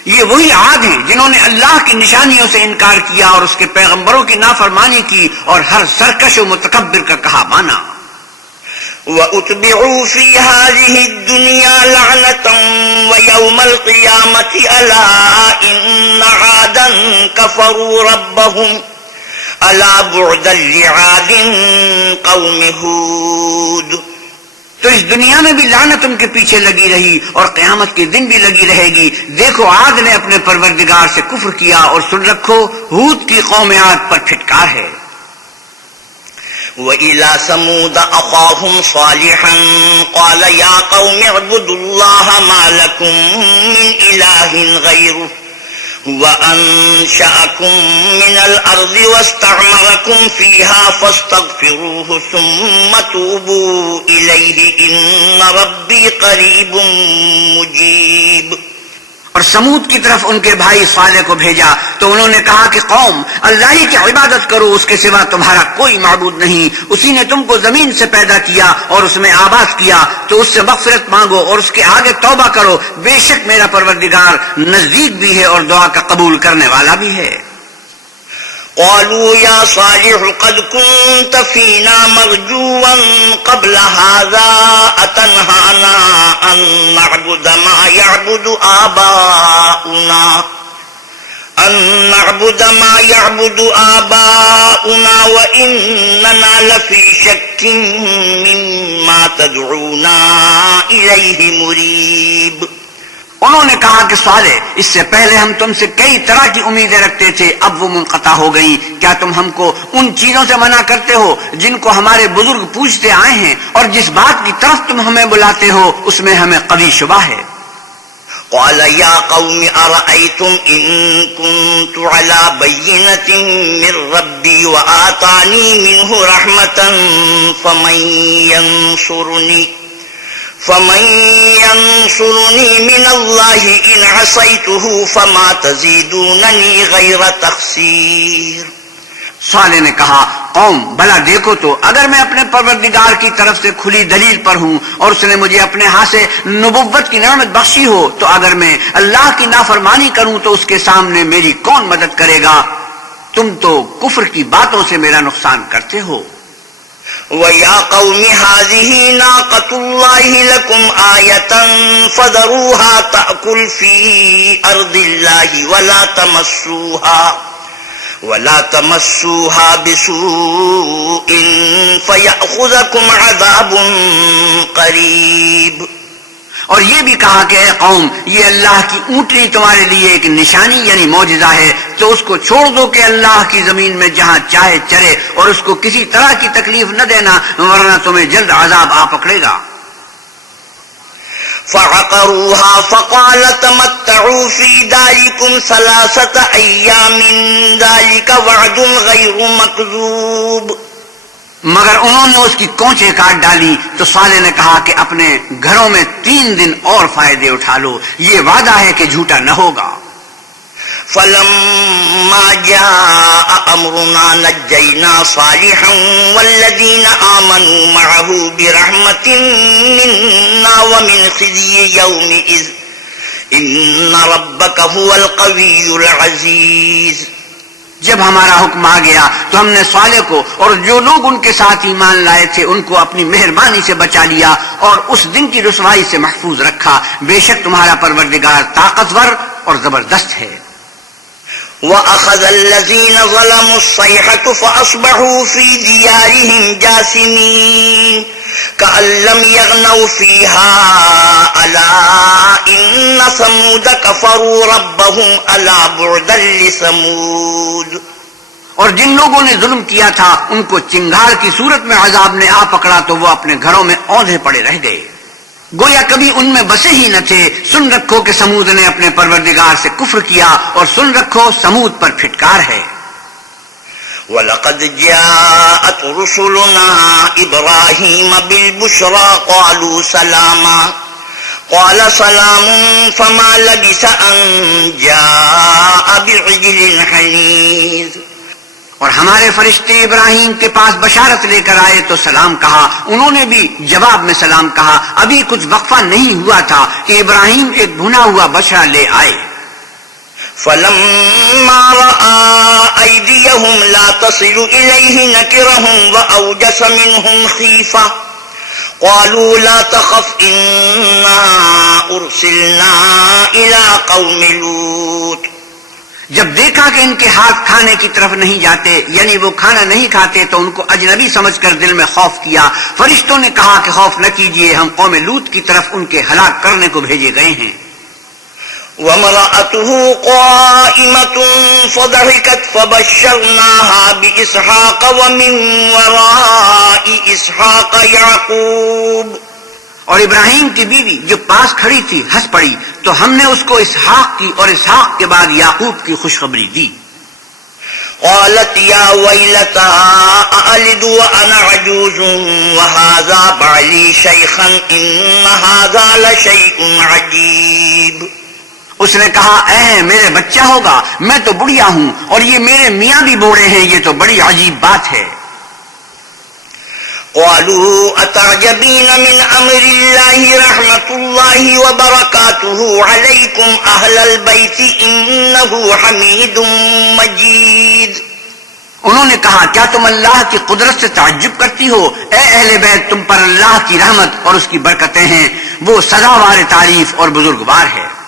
یہ وہی عاد ہیں جنہوں نے اللہ کی نشانیوں سے انکار کیا اور اس کے پیغمبروں کی نافرمانی کی اور ہر سرکش و متکبر کا کہا مانا۔ وَأُتْبِعُوا فِي هَذِهِ الدُّنْيَا لَعْنَةً وَيَوْمَ الْقِيَامَةِ أَلَا إِنَّ عَادًا كَفَرُوا رَبَّهُمْ أَلَا بُعْدًا لِعَادٍ قَوْمِ هُودٍ۔ تو اس دنیا میں بھی لعنت ان کے پیچھے لگی رہی اور قیامت کے دن بھی لگی رہے گی۔ دیکھو عاد نے اپنے پروردگار سے کفر کیا، اور سن رکھو ہود کی قوم عاد پر پھٹکار ہے۔ وَإِلَى ثَمُودَ أَخَاهُمْ صَالِحًا قَالَ يَا قَوْمِ اعْبُدُوا اللَّهَ مَا لَكُمْ مِنْ إِلَٰهٍ غَيْرُهُ وَأَنشَأَكُم مِّنَ الْأَرْضِ وَاسْتَعْمَرَكُمْ فِيهَا فَاسْتَغْفِرُوهُ ثُمَّ تُوبُوا إِلَيْهِ إِنَّ رَبِّي قَرِيبٌ مُّجِيبٌ۔ اور سمود کی طرف ان کے بھائی صالح کو بھیجا تو انہوں نے کہا کہ قوم اللہ ہی کی عبادت کرو، اس کے سوا تمہارا کوئی معبود نہیں، اسی نے تم کو زمین سے پیدا کیا اور اس میں آباد کیا، تو اس سے مغفرت مانگو اور اس کے آگے توبہ کرو، بے شک میرا پروردگار نزدیک بھی ہے اور دعا کا قبول کرنے والا بھی ہے۔ قالوا يا صالح قد كنت فينا مرجوا قبل هذا أتنهانا أن نعبد ما يعبد آباؤنا وإننا لفي شك مما تدعونا إليه مريب۔ انہوں نے کہا کہ صالح اس سے پہلے ہم تم سے کئی طرح کی امیدیں رکھتے تھے، اب وہ منقطع ہو گئیں، کیا تم ہم کو ان چیزوں سے منع کرتے ہو جن کو ہمارے بزرگ پوچھتے آئے ہیں، اور جس بات کی طرف تم ہمیں بلاتے ہو اس میں ہمیں قوی شبہ ہے۔ قال يا قوم أرأيتم إن كنت على بينة من ربي وآتاني منه رحمة فمن ينصرني من الله إن عصيته فما تزيدونني غير تخسير۔ صالح نے کہا قوم بھلا دیکھو تو اگر میں اپنے پروردگار کی طرف سے کھلی دلیل پر ہوں اور اس نے مجھے اپنے ہاتھ سے نبوت کی نعمت بخشی ہو، تو اگر میں اللہ کی نافرمانی کروں تو اس کے سامنے میری کون مدد کرے گا؟ تم تو کفر کی باتوں سے میرا نقصان کرتے ہو۔ وَيَا قَوْمِ هَٰذِهِ نَاقَةُ اللَّهِ لَكُمْ آيَةً فَذَرُوهَا تَأْكُلْ فِي أَرْضِ اللَّهِ وَلَا تَمَسُّوهَا بِسُوءٍ فَيَأْخُذَكُمْ عَذَابٌ قَرِيبٌ۔ اور یہ بھی کہا کہ اے قوم یہ اللہ کی اونٹنی تمہارے لیے ایک نشانی یعنی معجزہ ہے، تو اس کو چھوڑ دو کہ اللہ کی زمین میں جہاں چاہے چرے، اور اس کو کسی طرح کی تکلیف نہ دینا ورنہ تمہیں جلد عذاب آ پکڑے گا۔ فعقروها فقال تمتعوا في داركم 3 أيام ذلك وعد غير مكذوب۔ مگر انہوں نے اس کی کونچیں کاٹ ڈالی تو صالح نے کہا کہ اپنے گھروں میں 3 دن اور فائدے اٹھا لو، یہ وعدہ ہے کہ جھوٹا نہ ہوگا۔ فلما جاء أمرنا نجينا صالحا والذين آمنوا معه برحمة منا ومن خزي يومئذ إن ربك هو القوي العزيز۔ جب ہمارا حکم آ گیا تو ہم نے صالح کو اور جو لوگ ان کے ساتھ ایمان لائے تھے ان کو اپنی مہربانی سے بچا لیا اور اس دن کی رسوائی سے محفوظ رکھا، بے شک تمہارا پروردگار طاقتور اور زبردست ہے۔ وَأَخَذَ الَّذِينَ ظَلَمُوا الصَّيْحَةُ فَأَصْبَحُوا فِي دِيَارِهِمْ جَاثِمِينَ كَأَن لَّمْ يَغْنَوْا فِيهَا أَلَا إِنَّ ثَمُودَ كَفَرُوا رَبَّهُمْ أَلَا بُعْدًا لِّثَمُودَ۔ اور جن لوگوں نے ظلم کیا تھا ان کو چنگھاڑ کی صورت میں عذاب نے آ پکڑا تو وہ اپنے گھروں میں اوندھے پڑے رہ گئے، گویا کبھی ان میں بسے ہی نہ تھے۔ سن رکھو کہ سمود نے اپنے پروردگار سے کفر کیا، اور سن رکھو سمود پر پھٹکار ہے۔ وَلَقَدْ جَاءَتْ رُسُلُنَا إِبْرَاهِيمَ بِالْبُشْرَىٰ قَالُوا سَلَامًا قَالَ سَلَامٌ فَمَا لَبِثَ أَن جَاءَ بِعِجْلٍ حَنِيذٍ۔ اور ہمارے فرشتے ابراہیم کے پاس بشارت لے کر آئے تو سلام کہا، انہوں نے بھی جواب میں سلام کہا۔ ابھی کچھ وقفہ نہیں ہوا تھا کہ ابراہیم ایک بھنا ہوا بچڑا لے آئے۔ فلما رأى أيديهم لا تصل إليه نكرهم وأوجس منهم خيفة قالوا لا تخف إنا أرسلنا إلى قوم لوط۔ جب دیکھا کہ ان کے ہاتھ کھانے کی طرف نہیں جاتے، یعنی وہ کھانا نہیں کھاتے، تو ان کو اجنبی سمجھ کر دل میں خوف کیا۔ فرشتوں نے کہا کہ خوف نہ کیجئے، ہم قوم لوط کی طرف ان کے ہلاک کرنے کو بھیجے گئے ہیں۔ وامرأته قائمة فضحكت فبشرناها بإسحاق ومن وراء إسحاق يعقوب۔ اور ابراہیم کی بیوی جو پاس کھڑی تھی ہنس پڑی، تو ہم نے اس کو اسحاق کی اور اسحاق کے بعد یعقوب کی خوشخبری دی۔ قالت يا ويلتى أألد وأنا عجوز وهذا بعلي شيخا إن هذا لشيء عجيب۔ اس نے کہا، اے میرے بچہ ہوگا، میں تو بڑھیا ہوں اور یہ میرے میاں بھی بوڑھے ہیں، یہ تو بڑی عجیب بات ہے۔ قالوا أتعجبين من أمر الله رحمة الله وبركاته عليكم أهل البيت إنه حميد مجيد۔ انہوں نے کہا، کیا تم اللہ کی قدرت سے تعجب کرتی ہو؟ اے اہل بیت، تم پر اللہ کی رحمت اور اس کی برکتیں ہیں، وہ سزاوار تعریف اور بزرگوار ہے۔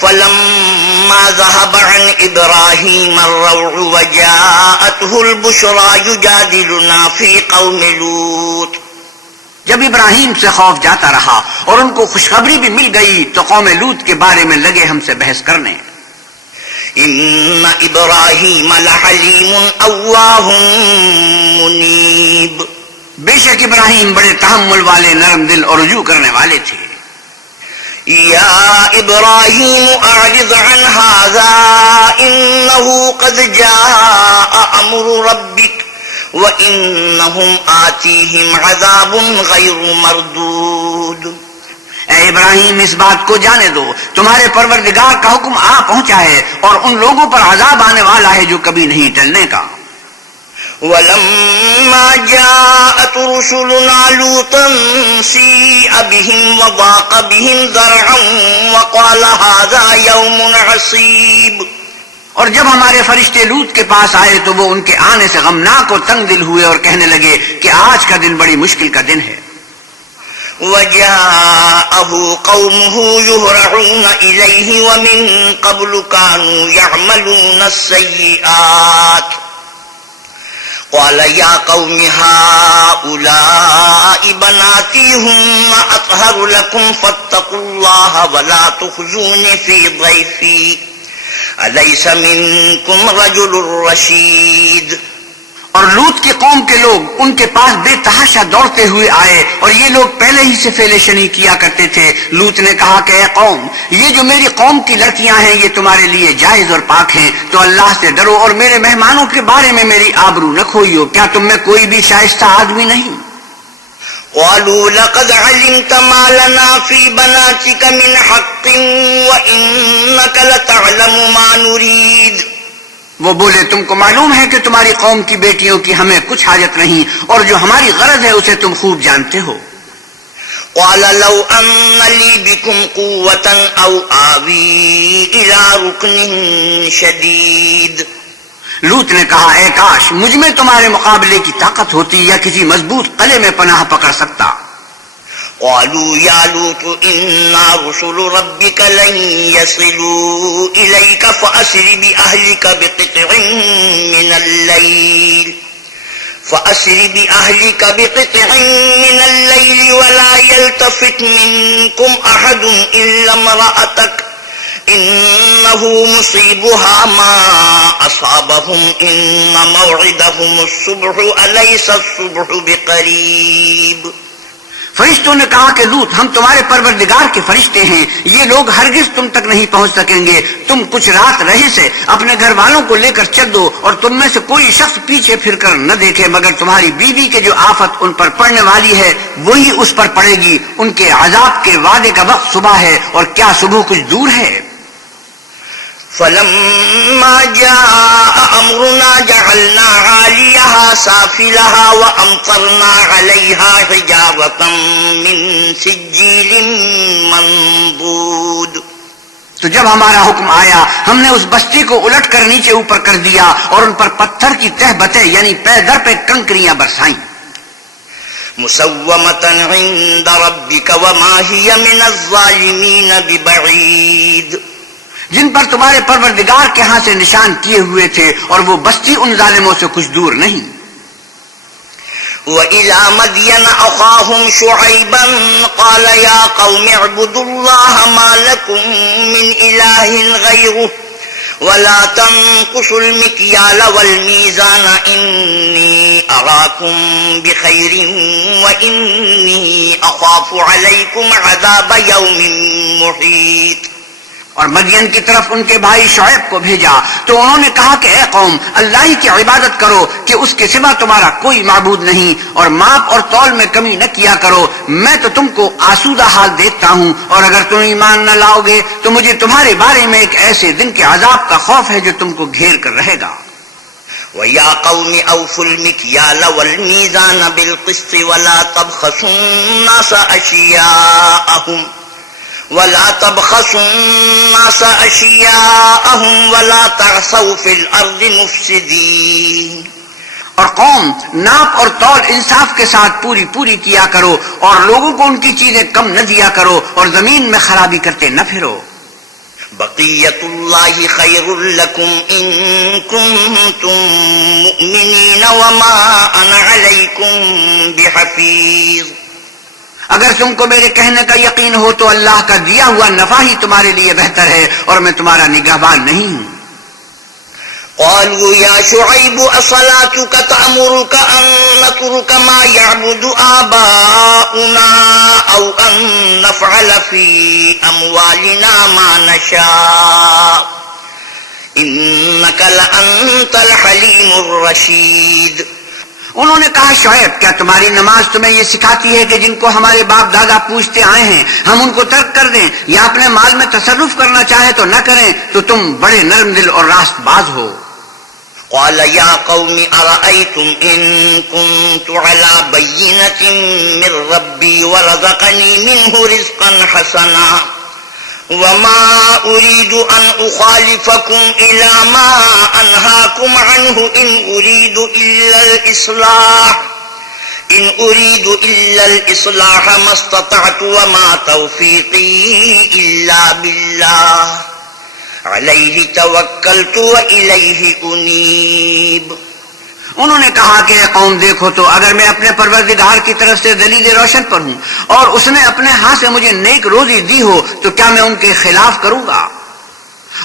فلما ذهب عن إبراهيم الروع وجاءته البشرى يجادلنا في قوم لوط۔ جب ابراہیم سے خوف جاتا رہا اور ان کو خوشخبری بھی مل گئی تو قوم لوط کے بارے میں لگے ہم سے بحث کرنے۔ إن إبراهيم لحليم أواه منيب۔ بے شک ابراہیم بڑے تحمل والے، نرم دل اور رجوع کرنے والے تھے۔ يا إبراهيم أعرض عن هذا إنه قد جاء أمر ربك وإنهم آتيهم عذاب غير مردود۔ اے ابراہیم، اس بات کو جانے دو، تمہارے پروردگار کا حکم آ پہنچا ہے اور ان لوگوں پر عذاب آنے والا ہے جو کبھی نہیں ٹلنے کا۔ ولما جاءت رسلنا لوطا سيء بهم وضاق بهم ذرعا وقال هذا يوم عصيب۔ اور جب ہمارے فرشتے لوط کے پاس آئے تو وہ ان کے آنے سے غمناک اور تنگ دل ہوئے اور کہنے لگے کہ آج کا دن بڑی مشکل کا دن ہے۔ وجاءه قومه يهرعون إليه ومن قبل كانوا يعملون السيئات قال يا قوم هؤلاء بناتي هن أطهر لكم فاتقوا الله ولا تخزون في ضيفي أليس منكم رجل رشيد۔ اور لوط کی قوم کے لوگ ان کے پاس بے تحاشا دوڑتے ہوئے آئے اور یہ لوگ پہلے ہی سے فعل شنی کیا کرتے تھے۔ لوط نے کہا کہ اے قوم، یہ جو میری قوم کی لڑکیاں ہیں یہ تمہارے لیے جائز اور پاک ہیں، تو اللہ سے ڈرو اور میرے مہمانوں کے بارے میں میری آبرو نہ کھوئیو، کیا تم میں کوئی بھی شائستہ آدمی نہیں؟ قالوا لقد علمت ما لنا في بناتك من حق وإنك لتعلم ما نريد۔ وہ بولے، تم کو معلوم ہے کہ تمہاری قوم کی بیٹیوں کی ہمیں کچھ حاجت نہیں، اور جو ہماری غرض ہے اسے تم خوب جانتے ہو۔ قال لو أن لي بكم قوة أو آوي إلى ركن شديد۔ لوط نے کہا، اے کاش مجھ میں تمہارے مقابلے کی طاقت ہوتی یا کسی مضبوط قلعے میں پناہ پکڑ سکتا۔ قالوا يا لوط إنا رسل ربك لن يصلوا إليك فأسر بأهلك بقطع من الليل ولا يلتفت منكم أحد إلا امرأتك إنه مصيبها ما أصابهم إن موعدهم الصبح أليس الصبح بقريب۔ فرشتوں نے کہا کہ لوط، ہم تمہارے پروردگار کے فرشتے ہیں، یہ لوگ ہرگز تم تک نہیں پہنچ سکیں گے، تم کچھ رات رہے سے اپنے گھر والوں کو لے کر چل دو، اور تم میں سے کوئی شخص پیچھے پھر کر نہ دیکھے مگر تمہاری بیوی کے جو آفت ان پر پڑنے والی ہے وہی اس پر پڑے گی، ان کے عذاب کے وعدے کا وقت صبح ہے اور کیا صبح کچھ دور ہے۔ فلما جاء أمرنا جعلنا عاليها سافلها وأمطرنا عليها حجارة من سجيل منضود. تو جب ہمارا حکم آیا ہم نے اس بستی کو الٹ کر نیچے اوپر کر دیا اور ان پر پتھر کی تہبتیں یعنی پے در پہ کنکریاں برسائیں. مسومة عند ربك وما هي من الظالمين ببعيد. جن پر تمہارے پروردگار کے ہاں سے نشان کیے ہوئے تھے اور وہ بستی ان ظالموں سے کچھ دور نہیں. وَإِلَى مَدْيَنَ أَخَاهُمْ شُعَيْبًا قَالَ يَا قَوْمِ اعْبُدُوا اللَّهَ مَا لَكُمْ مِنْ إِلَٰهٍ غَيْرُهُ وَلَا تَنقُصُوا الْمِكْيَالَ وَالْمِيزَانَ إِنِّي أَرَاكُمْ بِخَيْرٍ وَإِنِّي أَخَافُ عَلَيْكُمْ عَذَابَ يَوْمٍ مُحِيطٍ. اور مدین کی طرف ان کے بھائی شعیب کو بھیجا تو انہوں نے کہا کہ اے قوم اللہ ہی کی عبادت کرو کہ اس کے سوا تمہارا کوئی معبود نہیں، اور ماپ اور تول میں کمی نہ کیا کرو. میں تو تم کو آسودہ حال دیکھتا ہوں، اور اگر تم ایمان نہ لاؤ گے تو مجھے تمہارے بارے میں ایک ایسے دن کے عذاب کا خوف ہے جو تم کو گھیر کر رہے گا. وَيَا قَوْمِ أَوْفُوا الْمِكْيَالَ وَالْمِيزَانَ بِالْقِسْطِ وَلَا تَبْخَسُوا النَّاسَ أَشِيَاءَهُمْ وَلَا تَعْثَوْا فِي الْأَرْضِ مُفْسِدِينَ. اور قوم ناپ اور تول انصاف کے ساتھ پوری پوری کیا کرو اور لوگوں کو ان کی چیزیں کم نہ دیا کرو اور زمین میں خرابی کرتے نہ پھرو. بقیت اللہ خیر لکم ان کنتم مؤمنین وما انا علیکم بحفیظ. اگر تم کو میرے کہنے کا یقین ہو تو اللہ کا دیا ہوا نفع ہی تمہارے لیے بہتر ہے اور میں تمہارا نگہبان نہیں ہوں. قالوا يا شعيب أصلاتك تأمرك أن نترك ما يعبد آباؤنا أو أن نفعل في أموالنا ما نشاء إنك لأنت الحليم الرشيد. انہوں نے کہا شعیب کیا تمہاری نماز تمہیں یہ سکھاتی ہے کہ جن کو ہمارے باپ دادا پوچھتے آئے ہیں ہم ان کو ترک کر دیں یا اپنے مال میں تصرف کرنا چاہے تو نہ کریں؟ تو تم بڑے نرم دل اور راست باز ہو. قال يا قوم أرأيتم إن كنت على بينة من ربي ورزقني منه رزقا حسنا وما أريد أن أخالفكم إلى ما أنهاكم عنه إن أريد إلا الإصلاح ما استطعت وما توفيقي إلا بالله علیہ توکلت وإلیہ انیب. انہوں نے کہا کہ اے قوم دیکھو تو اگر میں اپنے پروردگار کی طرف سے دلیل روشن پر ہوں اور اس نے اپنے ہاتھ سے مجھے نیک روزی دی ہو تو کیا میں ان کے خلاف کروں گا؟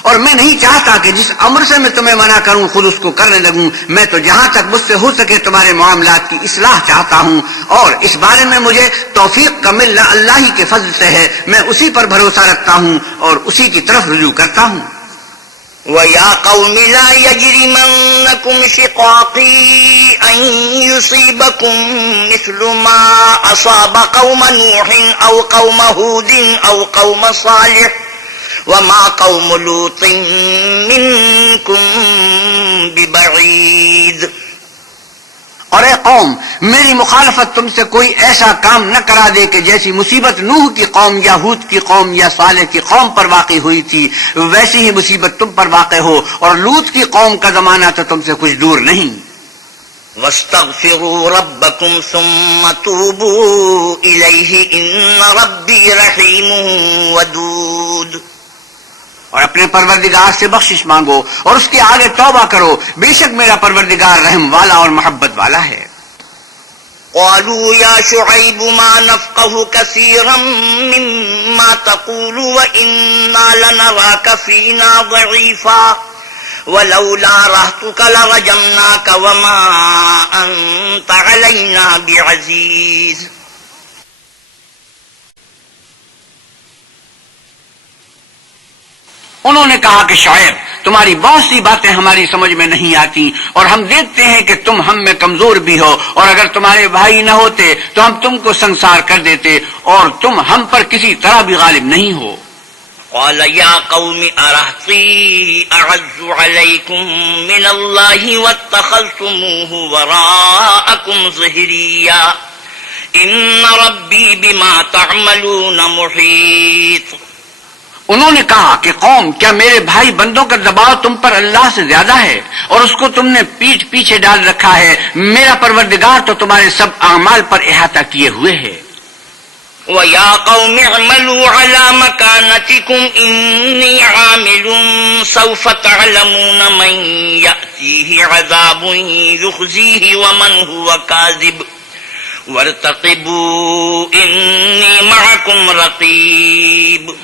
اور میں نہیں چاہتا کہ جس امر سے میں تمہیں منع کروں خود اس کو کرنے لگوں. میں تو جہاں تک مجھ سے ہو سکے تمہارے معاملات کی اصلاح چاہتا ہوں اور اس بارے میں مجھے توفیق کا ملنا اللہ ہی کے فضل سے ہے. میں اسی پر بھروسہ رکھتا ہوں اور اسی کی طرف رجوع کرتا ہوں. وَيَا قَوْمِ لَا يَجْرِمَنَّكُمْ شِقَاقِي أَن يُصِيبَكُم مِّثْلُ مَا أَصَابَ قَوْمَ نُوحٍ أَوْ قَوْمَ هُودٍ أَوْ قَوْمَ صَالِحٍ وَمَا قَوْمُ لُوطٍ مِّنكُم بِبَعِيدٍ. اور اے قوم میری مخالفت تم سے کوئی ایسا کام نہ کرا دے کہ جیسی مصیبت نوح کی قوم یا ہود کی قوم یا صالح کی قوم پر واقع ہوئی تھی ویسی ہی مصیبت تم پر واقع ہو. اور لوط کی قوم کا زمانہ تو تم سے کچھ دور نہیں. وَاسْتَغْفِرُوا رَبَّكُمْ ثُمَّ تُوبُوا إِلَيْهِ إِنَّ رَبِّي رَحِيمٌ وَدُودٌ. اور اپنے پروردگار سے بخشش مانگو اور اس کے آگے توبہ کرو، بے شک میرا پروردگار رحم والا اور محبت والا ہے. قالوا يا شعيب ما نفقه كثيرا مما تقول وإنا لنراك فينا ضعيفا ولولا رهتك لرجمناك وما أنت علينا بعزيز. انہوں نے کہا کہ شعیب تمہاری بہت سی باتیں ہماری سمجھ میں نہیں آتی اور ہم دیکھتے ہیں کہ تم ہم میں کمزور بھی ہو، اور اگر تمہارے بھائی نہ ہوتے تو ہم تم کو سنسار کر دیتے اور تم ہم پر کسی طرح بھی غالب نہیں ہو. قال يا قوم أرهطي أعز عليكم من الله واتخذتموه وراءكم ظهريا إن ربي بما تعملون محيط. انہوں نے کہا کہ قوم، کیا میرے بھائی بندوں کا دباؤ تم پر اللہ سے زیادہ ہے اور اس کو تم نے پیٹھ پیچھے ڈال رکھا ہے؟ میرا پروردگار تو تمہارے سب اعمال پر احاطہ کیے ہوئے ہے. وَيَا قَوْمِ اعْمَلُوا عَلَى مَكَانَتِكُمْ إِنِّي عَامِلٌ سَوْفَ تَعْلَمُونَ مَنْ يَأْتِيهِ عَذَابٌ يُخْزِيهِ وَمَنْ هُوَ كَاذِبٌ وَارْتَقِبُوا إِنِّي مَعَكُمْ رَقِيبٌ.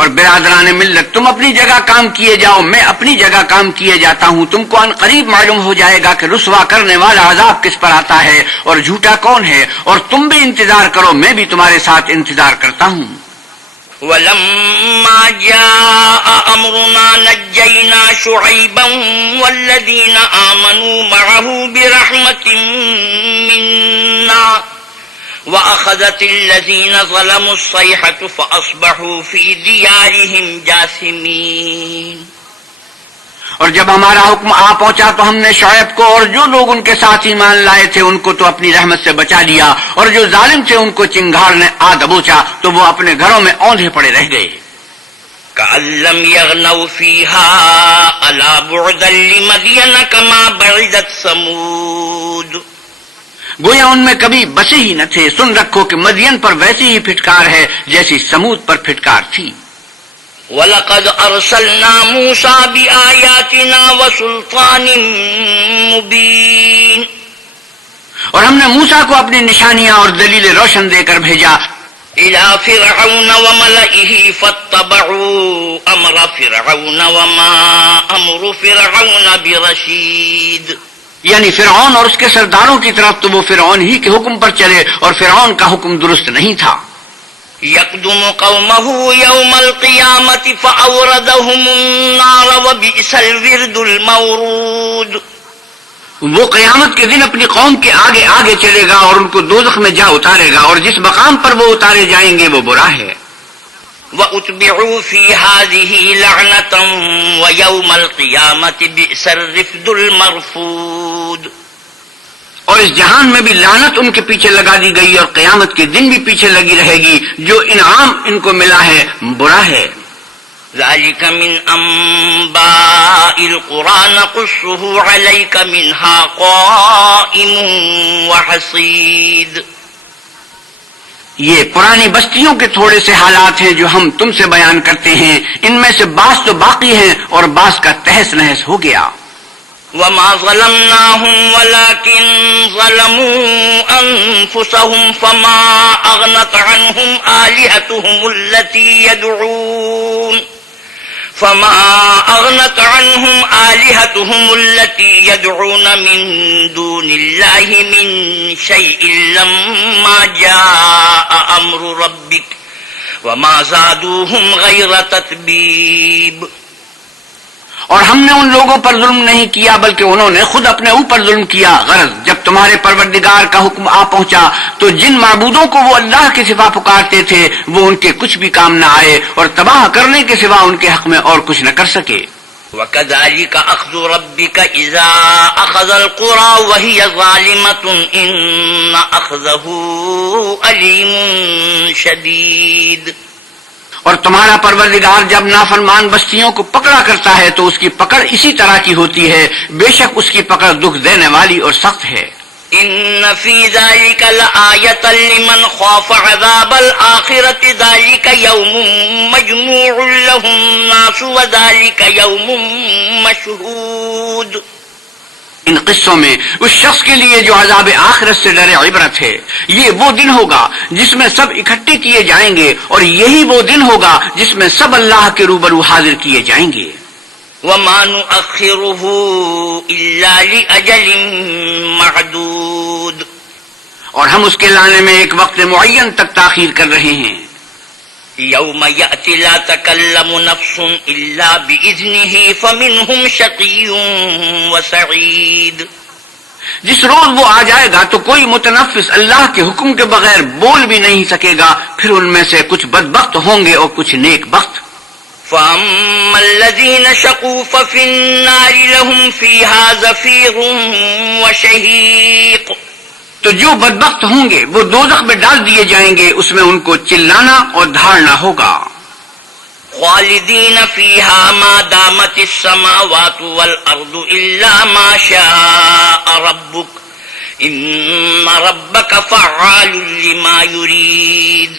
اور برادران ملت، تم اپنی جگہ کام کیے جاؤ، میں اپنی جگہ کام کیے جاتا ہوں. تم کو ان قریب معلوم ہو جائے گا کہ رسوا کرنے والا عذاب کس پر آتا ہے اور جھوٹا کون ہے، اور تم بھی انتظار کرو، میں بھی تمہارے ساتھ انتظار کرتا ہوں. وَلَمَّا جَاءَ أَمْرُنَا نَجَّيْنَا شُعَيْبًا وَالَّذِينَ آمَنُوا مَعَهُ بِرَحْمَةٍ مِنَّا وَأَخَذَتِ الَّذِينَ ظَلَمُوا الصَّيْحَةُ فَأَصْبَحُوا فِي دِيَارِهِمْ جَاثِمِينَ. اور جب ہمارا حکم آ پہنچا تو ہم نے شعیب کو اور جو لوگ ان کے ساتھ ایمان لائے تھے ان کو تو اپنی رحمت سے بچا لیا، اور جو ظالم تھے ان کو چنگھاڑ نے آ دبوچا تو وہ اپنے گھروں میں اوندھے پڑے رہ گئے. كَأَن لَّمْ يَغْنَوْا فِيهَا أَلَا بُعْدًا لِّمَدْيَنَ كَمَا بَعِدَتْ ثَمُودُ. گویا ان میں کبھی بسے ہی نہ تھے. سن رکھو کہ مدین پر ویسی ہی پھٹکار ہے جیسی سمود پر پھٹکار تھی. وَلَقَدْ أَرْسَلْنَا مُوسَىٰ بِآيَاتِنَا وَسُلْطَانٍ مُّبِينٍ. اور ہم نے موسیٰ کو اپنی نشانیاں اور دلیل روشن دے کر بھیجا إِلَىٰ فِرْعَوْنَ وَمَلَئِهِ فَاتَّبَعُوا أَمْرَ فِرْعَوْنَ وَمَا أَمْرُ فِرْعَوْنَ بِرَشِيدٍ. یعنی فرعون اور اس کے سرداروں کی طرف تو وہ فرعون ہی کے حکم پر چلے اور فرعون کا حکم درست نہیں تھا. يَقْدُمُ قَوْمَهُ يَوْمَ الْقِيَامَةِ فَأَوْرَدَهُمُ النَّارَ وَبِئْسَ الْوِرْدُ الْمَوْرُودُ. وہ قیامت کے دن اپنی قوم کے آگے آگے چلے گا اور ان کو دوزخ میں جا اتارے گا، اور جس مقام پر وہ اتارے جائیں گے وہ برا ہے. وَأُتْبِعُوا فِي هَٰذِهِ لَعْنَةً وَيَوْمَ الْقِيَامَةِ بِئْسَ الرِّفْدُ الْمَرْفُودُ. اور اس جہان میں بھی لعنت ان کے پیچھے لگا دی گئی اور قیامت کے دن بھی پیچھے لگی رہے گی. جو انعام ان کو ملا ہے برا ہے. ذَلِكَ مِنْ أَنبَاءِ الْقُرَىٰ نَقُصُّهُ عَلَيْكَ مِنْهَا قَائِمٌ وَحَصِيدٌ. یہ پرانی بستیوں کے تھوڑے سے حالات ہیں جو ہم تم سے بیان کرتے ہیں. ان میں سے بعض تو باقی ہیں اور بعض کا تہس نہس ہو گیا. وَمَا ظَلَمْنَاهُمْ وَلَٰكِن ظَلَمُوا أَنفُسَهُمْ فَمَا أَغْنَتْ عَنْهُمْ آلِهَتُهُمُ الَّتِي يَدْعُونَ مِن دُونِ اللَّهِ مِن شَيْءٍ لَّمَّا جَاءَ أَمْرُ رَبِّكَ وَمَا زَادُوهُمْ غَيْرَ تَتْبِيبٍ. اور ہم نے ان لوگوں پر ظلم نہیں کیا بلکہ انہوں نے خود اپنے اوپر ظلم کیا. غرض جب تمہارے پروردگار کا حکم آ پہنچا تو جن معبودوں کو وہ اللہ کے سوا پکارتے تھے وہ ان کے کچھ بھی کام نہ آئے اور تباہ کرنے کے سوا ان کے حق میں اور کچھ نہ کر سکے. وَكَذَٰلِكَ أَخْذُ رَبِّكَ إِذَا أَخَذَ الْقُرَىٰ وَهِيَ ظَالِمَةٌ إِنَّ أَخْذَهُ أَلِيمٌ شَدِيدٌ. اور تمہارا پروردگار جب نافرمان بستیوں کو پکڑا کرتا ہے تو اس کی پکڑ اسی طرح کی ہوتی ہے. بے شک اس کی پکڑ دکھ دینے والی اور سخت ہے. إِنَّ فِي ذَلِكَ لَآيَةً لِمَنْ خَافَ عَذَابَ الْآخِرَةِ ذَلِكَ يَوْمٌ مَّجْمُوعٌ لَّهُ النَّاسُ وَذَلِكَ يَوْمٌ مَّشْهُودٌ. ان قصوں میں اس شخص کے لیے جو عذاب آخرت سے ڈرے عبرت ہے. یہ وہ دن ہوگا جس میں سب اکٹھے کیے جائیں گے اور یہی وہ دن ہوگا جس میں سب اللہ کے روبرو حاضر کیے جائیں گے. وَمَا نُؤَخِّرُهُ إِلَّا لِأَجَلٍ مَّعْدُودٍ. اور ہم اس کے لانے میں ایک وقت معین تک تاخیر کر رہے ہیں. يَوْمَ يَأْتِ لَا تَكَلَّمُ نَفْسٌ إِلَّا بِإِذْنِهِ فَمِنْهُمْ شَقِيٌّ وَسَعِيدٌ. جس روز وہ آ جائے گا تو کوئی متنفس اللہ کے حکم کے بغیر بول بھی نہیں سکے گا. پھر ان میں سے کچھ بدبخت ہوں گے اور کچھ نیک بخت. فَأَمَّا الَّذِينَ شَقُوا فَفِي النَّارِ لَهُمْ فِيهَا زَفِيرٌ وَشَهِيقٌ. تو جو بدبخت ہوں گے وہ دوزخ میں ڈال دیے جائیں گے، اس میں ان کو چلانا اور دھاڑنا ہوگا. خالدین فیہا ما دامت السماوات والارض الا ما شاء ربک ان ربک فعال لما یرید.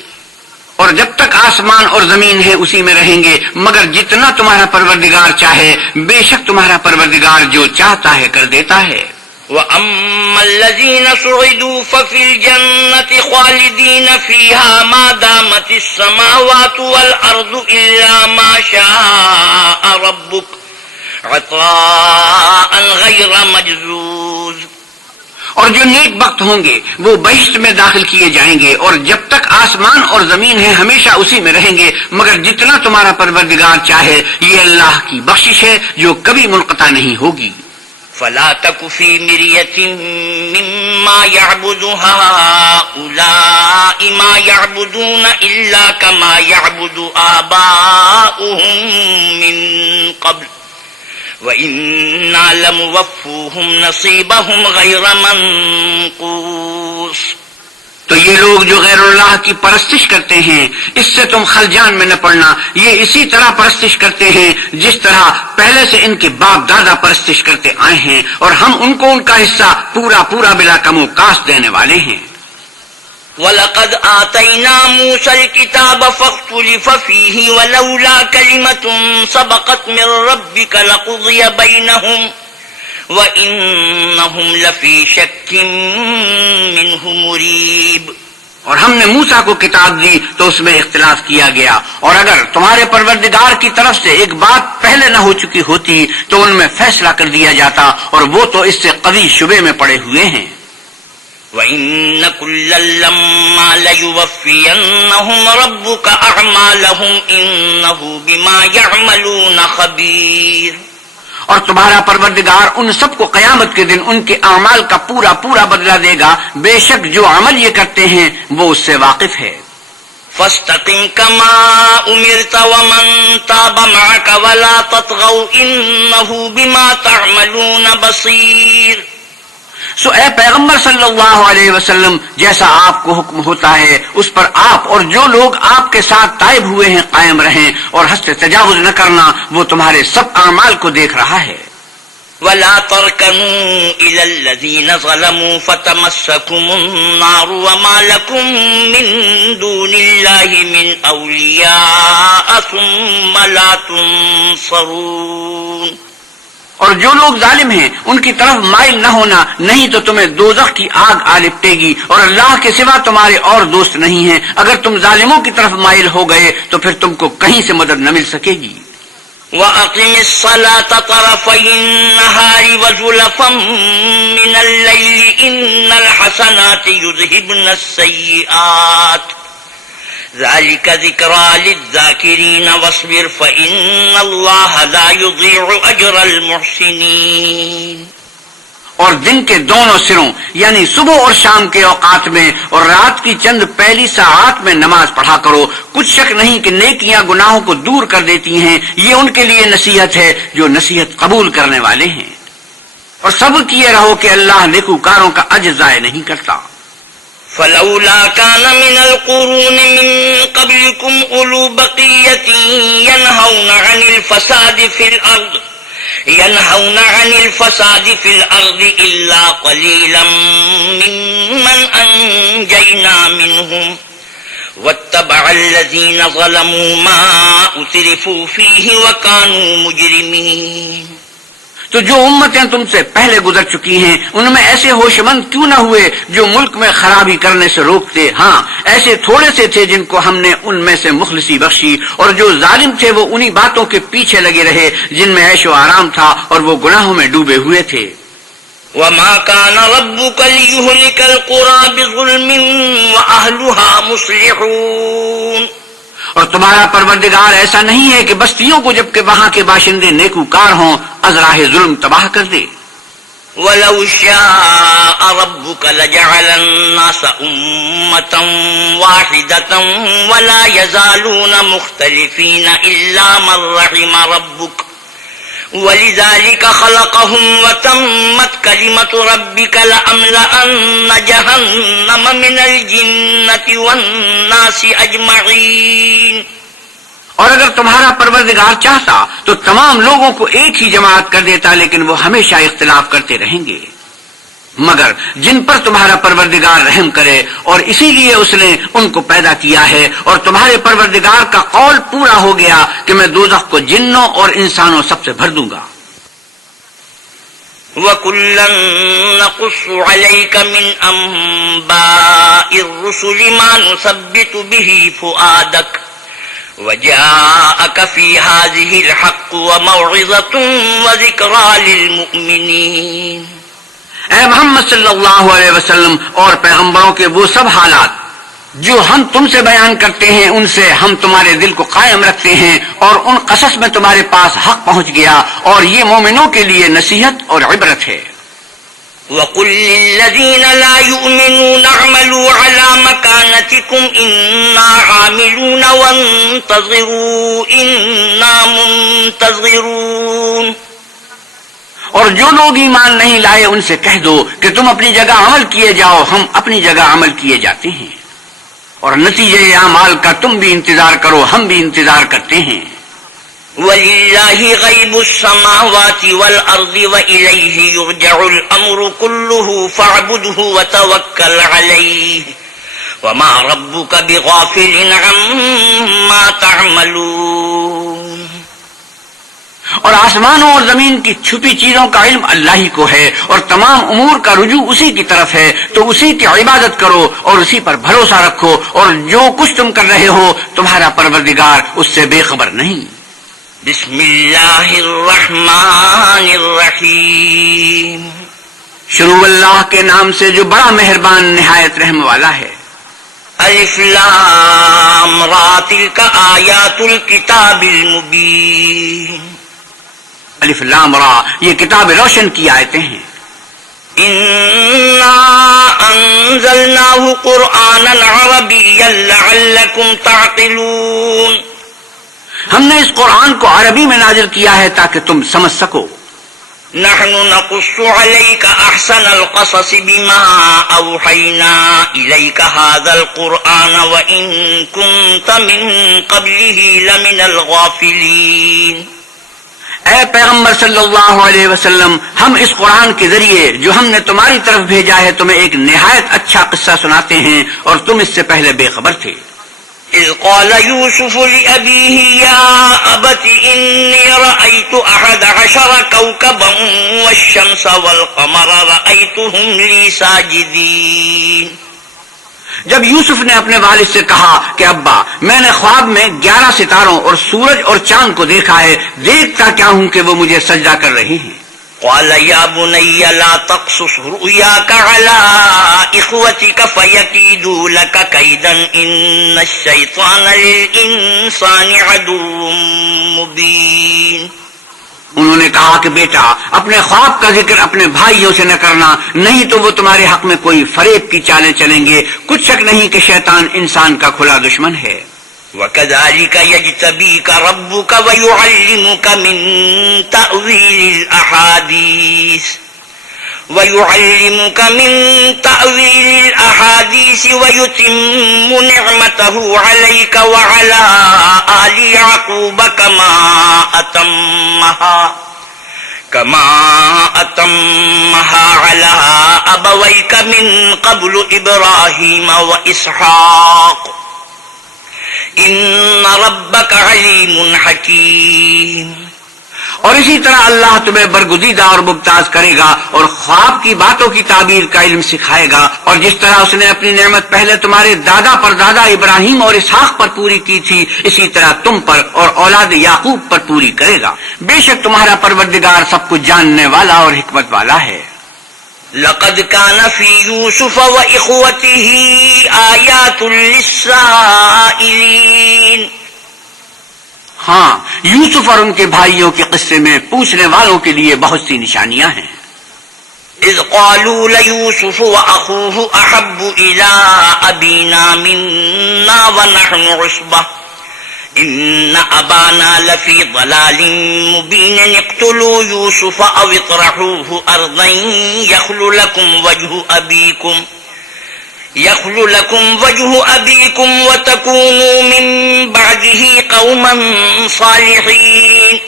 اور جب تک آسمان اور زمین ہے اسی میں رہیں گے مگر جتنا تمہارا پروردگار چاہے. بے شک تمہارا پروردگار جو چاہتا ہے کر دیتا ہے. وَأَمَّا الَّذِينَ سُعِدُوا فَفِي الْجَنَّةِ خَالِدِينَ فِيهَا مَا دَامَتِ السَّمَاوَاتُ وَالْأَرْضُ إِلَّا مَا شَاءَ رَبُّكَ عَطَاءً غَيْرَ مَجْذُوذٍ. اور جو نیک بخت ہوں گے وہ بہشت میں داخل کیے جائیں گے اور جب تک آسمان اور زمین ہے ہمیشہ اسی میں رہیں گے مگر جتنا تمہارا پروردگار چاہے. یہ اللہ کی بخشش ہے جو کبھی منقطع نہیں ہوگی. فلا تك في مرية مما يعبد هؤلاء ما يعبدون إلا كما يعبد آباؤهم من قبل وإنا لموفوهم نصيبهم غير منقوص. تو یہ لوگ جو غیر اللہ کی پرستش کرتے ہیں اس سے تم خلجان میں نہ پڑنا. یہ اسی طرح پرستش کرتے ہیں جس طرح پہلے سے ان کے باپ دادا پرستش کرتے آئے ہیں اور ہم ان کو ان کا حصہ پورا پورا بلا کم و کاست دینے والے ہیں. وَلَقَدْ آتَيْنَا مُوسَى الْكِتَابَ فَاخْتُلِفَ فِيهِ وَلَوْلَا كَلِمَةٌ سَبَقَتْ مِنْ رَبِّكَ لَقُضِيَ بَيْنَهُمْ وَإِنَّهُمْ لَفِي شَكٍّ مِّنْهُ مُرِيبٍ. اور ہم نے موسیٰ کو کتاب دی تو اس میں اختلاف کیا گیا اور اگر تمہارے پروردگار کی طرف سے ایک بات پہلے نہ ہو چکی ہوتی تو ان میں فیصلہ کر دیا جاتا اور وہ تو اس سے قوی شبے میں پڑے ہوئے ہیں. وَإِنَّ كُلًّا لَّمَّا لَيُوَفِّيَنَّهُمْ رَبُّكَ أَعْمَالَهُمْ إِنَّهُ بِمَا يَعْمَلُونَ خَبِيرٌ. اور تمہارا پروردگار ان سب کو قیامت کے دن ان کے اعمال کا پورا پورا بدلہ دے گا. بے شک جو عمل یہ کرتے ہیں وہ اس سے واقف ہے. فَاسْتَقِمْ كَمَا أُمِرْتَ وَمَنْ تَابَ مَعَكَ وَلَا تَطْغَوْا إِنَّهُ بِمَا تَعْمَلُونَ بَصِيرٌ. سو اے پیغمبر صلی اللہ علیہ وسلم جیسا آپ کو حکم ہوتا ہے اس پر آپ اور جو لوگ آپ کے ساتھ تائب ہوئے ہیں قائم رہیں اور حد سے تجاوز نہ کرنا. وہ تمہارے سب اعمال کو دیکھ رہا ہے. وَلَا تَرْكَنُوا إِلَى الَّذِينَ ظَلَمُوا فَتَمَسَّكُمُ النَّارُ وَمَا لَكُم مِّن دُونِ اللَّهِ مِنْ أَوْلِيَاءَ ثُمَّ لَا تُنصَرُونَ. اور جو لوگ ظالم ہیں ان کی طرف مائل نہ ہونا نہیں تو تمہیں دوزخ کی آگ آ لپٹے گی اور اللہ کے سوا تمہارے اور دوست نہیں ہیں. اگر تم ظالموں کی طرف مائل ہو گئے تو پھر تم کو کہیں سے مدد نہ مل سکے گی. وَأَقِمِ الصَّلَاةَ طَرَفَيِ النَّهَارِ وَزُلَفًا مِّنَ اللَّيْلِ إِنَّ الْحَسَنَاتِ يُذْهِبْنَ السَّيِّئَاتِ ذَلِكَ ذِكْرَى لِلذَّاكِرِينَ وَاصْبِرْ فَإِنَّ اللَّهَ لَا يُضِيعُ أَجْرَ الْمُحْسِنِينَ. اور دن کے دونوں سروں یعنی صبح اور شام کے اوقات میں اور رات کی چند پہلی ساعات میں نماز پڑھا کرو. کچھ شک نہیں کہ نیکیاں گناہوں کو دور کر دیتی ہیں. یہ ان کے لیے نصیحت ہے جو نصیحت قبول کرنے والے ہیں. اور صبر کیے رہو کہ اللہ نیکوکاروں کا اجر ضائع نہیں کرتا. فلولا كان من القرون من قبلكم أولو بقية ينهون عن الفساد في الأرض إلا قليلا ممن أنجينا منهم واتبع الذين ظلموا ما أترفوا فيه وكانوا مجرمين. تو جو امتیں تم سے پہلے گزر چکی ہیں ان میں ایسے ہوش مند کیوں نہ ہوئے جو ملک میں خرابی کرنے سے روکتے. ہاں ایسے تھوڑے سے تھے جن کو ہم نے ان میں سے مخلصی بخشی اور جو ظالم تھے وہ انہی باتوں کے پیچھے لگے رہے جن میں عیش و آرام تھا اور وہ گناہوں میں ڈوبے ہوئے تھے. وَمَا كَانَ رَبُّكَ لِيُهْلِكَ الْقُرَى بِظُلْمٍ وَأَهْلُهَا مُصْلِحُونَ. اور تمہارا پروردگار ایسا نہیں ہے کہ بستیوں کو جبکہ وہاں کے باشندے نیکوکار ہوں از راہ ظلم تباہ کر دے. وَلَوْ شَاءَ رَبُّكَ لَجَعَلَ النَّاسَ أُمَّةً وَاحِدَةً وَلَا يَزَالُونَ مُخْتَلِفِينَ إِلَّا مَن رَّحِمَ رَبُّكَ وَلِذَلِكَ خَلَقَهُمْ وَتَمَّتْ كَلِمَةُ رَبِّكَ لَأَمْلَأَنَّ جَهَنَّمَ مِنَ الْجِنَّةِ وَالنَّاسِ أَجْمَعِينَ۔ اور اگر تمہارا پروردگار چاہتا تو تمام لوگوں کو ایک ہی جماعت کر دیتا، لیکن وہ ہمیشہ اختلاف کرتے رہیں گے، مگر جن پر تمہارا پروردگار رحم کرے، اور اسی لیے اس نے ان کو پیدا کیا ہے۔ اور تمہارے پروردگار کا قول پورا ہو گیا کہ میں دوزخ کو جنوں اور انسانوں سب سے بھر دوں گا۔ وَكُلًّا نَّقُصُّ عَلَيْكَ مِنْ أَنبَاءِ الرُّسُلِ مَا نُثَبِّتُ بِهِ فُؤَادَكَ وَجَاءَكَ فِي هَٰذِهِ الْحَقُّ وَمَوْعِظَةٌ وَذِكْرَىٰ لِلْمُؤْمِنِينَ۔ اے محمد صلی اللہ علیہ وسلم اور پیغمبروں کے وہ سب حالات جو ہم تم سے بیان کرتے ہیں، ان سے ہم تمہارے دل کو قائم رکھتے ہیں، اور ان قصص میں تمہارے پاس حق پہنچ گیا، اور یہ مومنوں کے لیے نصیحت اور عبرت ہے۔ وَقُل لِّلَّذِينَ لَا يُؤْمِنُونَ اعْمَلُوا عَلَىٰ مَكَانَتِكُمْ إِنَّا عَامِلُونَ وَانتَظِرُوا إِنَّا مُنتَظِرُونَ۔ اور جو لوگ ایمان نہیں لائے ان سے کہہ دو کہ تم اپنی جگہ عمل کیے جاؤ، ہم اپنی جگہ عمل کیے جاتے ہیں، اور نتیجے اعمال کا تم بھی انتظار کرو، ہم بھی انتظار کرتے ہیں۔ وَلِلَّهِ غَيْبُ السَّمَاوَاتِ وَالْأَرْضِ وَإِلَيْهِ يُرْجَعُ الْأَمْرُ كُلُّهُ فَاعْبُدْهُ وَتَوَكَّلْ عَلَيْهِ وَمَا رَبُّكَ بِغَافِلٍ عَمَّا تَعْمَلُونَ۔ اور آسمانوں اور زمین کی چھپی چیزوں کا علم اللہ ہی کو ہے، اور تمام امور کا رجوع اسی کی طرف ہے، تو اسی کی عبادت کرو اور اسی پر بھروسہ رکھو، اور جو کچھ تم کر رہے ہو تمہارا پروردگار اس سے بے خبر نہیں۔ بسم اللہ الرحمن الرحیم۔ شروع اللہ کے نام سے جو بڑا مہربان نہایت رحم والا ہے۔ الف لام را تلک آیات الکتاب المبین۔ الف لام را یہ کتاب روشن کی آیتیں ہیں۔ انا انزلناه قرآنا عربیا لعلکم تعقلون۔ ہم نے اس قرآن کو عربی میں نازل کیا ہے تاکہ تم سمجھ سکو۔ نحن نقص عليك احسن القصص بما اوحينا اليك هذا القرآن وان كنت من قبله لمن الغافلين۔ اے پیغمبر صلی اللہ علیہ وسلم، ہم اس قرآن کے ذریعے جو ہم نے تمہاری طرف بھیجا ہے تمہیں ایک نہایت اچھا قصہ سناتے ہیں، اور تم اس سے پہلے بے خبر تھے۔ اذ قال يوسف لأبيه يا أبت إني رأيت 11 كوكبا والشمس والقمر رأيتهم لي ساجدين۔ جب یوسف نے اپنے والد سے کہا کہ ابا، میں نے خواب میں 11 ستاروں اور سورج اور چاند کو دیکھا ہے، دیکھتا کیا ہوں کہ وہ مجھے سجدہ کر رہے ہیں۔ قال يا بني لا تقصص رؤياك على إخوتك فيكيدوا لك كيدا إن الشيطان للإنسان عدو مبين۔ انہوں نے کہا کہ بیٹا، اپنے خواب کا ذکر اپنے بھائیوں سے نہ کرنا، نہیں تو وہ تمہارے حق میں کوئی فریب کی چالیں چلیں گے، کچھ شک نہیں کہ شیطان انسان کا کھلا دشمن ہے۔ وَكَذَلِكَ يَجْتَبِيكَ رَبُّكَ وَيُعَلِّمُكَ مِن تَأْوِيلِ الْأَحَادِيثِ وَيُتِمُّ نِعْمَتَهُ عَلَيْكَ وَعَلَى آلِ يَعْقُوبَ كَمَا أَتَمَّهَا عَلَى أَبَوَيْكَ مِن قَبْلُ إِبْرَاهِيمَ وَإِسْحَاقَ ان ربک علیم حکیم۔ اور اسی طرح اللہ تمہیں برگزیدہ اور ممتاز کرے گا، اور خواب کی باتوں کی تعبیر کا علم سکھائے گا، اور جس طرح اس نے اپنی نعمت پہلے تمہارے دادا پر دادا ابراہیم اور اسحاق پر پوری کی تھی، اسی طرح تم پر اور اولاد یعقوب پر پوری کرے گا۔ بے شک تمہارا پروردگار سب کچھ جاننے والا اور حکمت والا ہے۔ لقد كان في يوسف وإخوته آيات للسائلين۔ ہاں، یوسف اور ان کے بھائیوں کے قصے میں پوچھنے والوں کے لیے بہت سی نشانیاں ہیں۔ إذ قالوا ليوسف وأخوه أحب إلى أبينا منا ونحن عصبة إن أبانا لفي ضلال مبين اقتلوا يوسف أو اطرحوه أرضا يخل لكم وجه أبيكم وتكونوا من بعده قوما صالحين.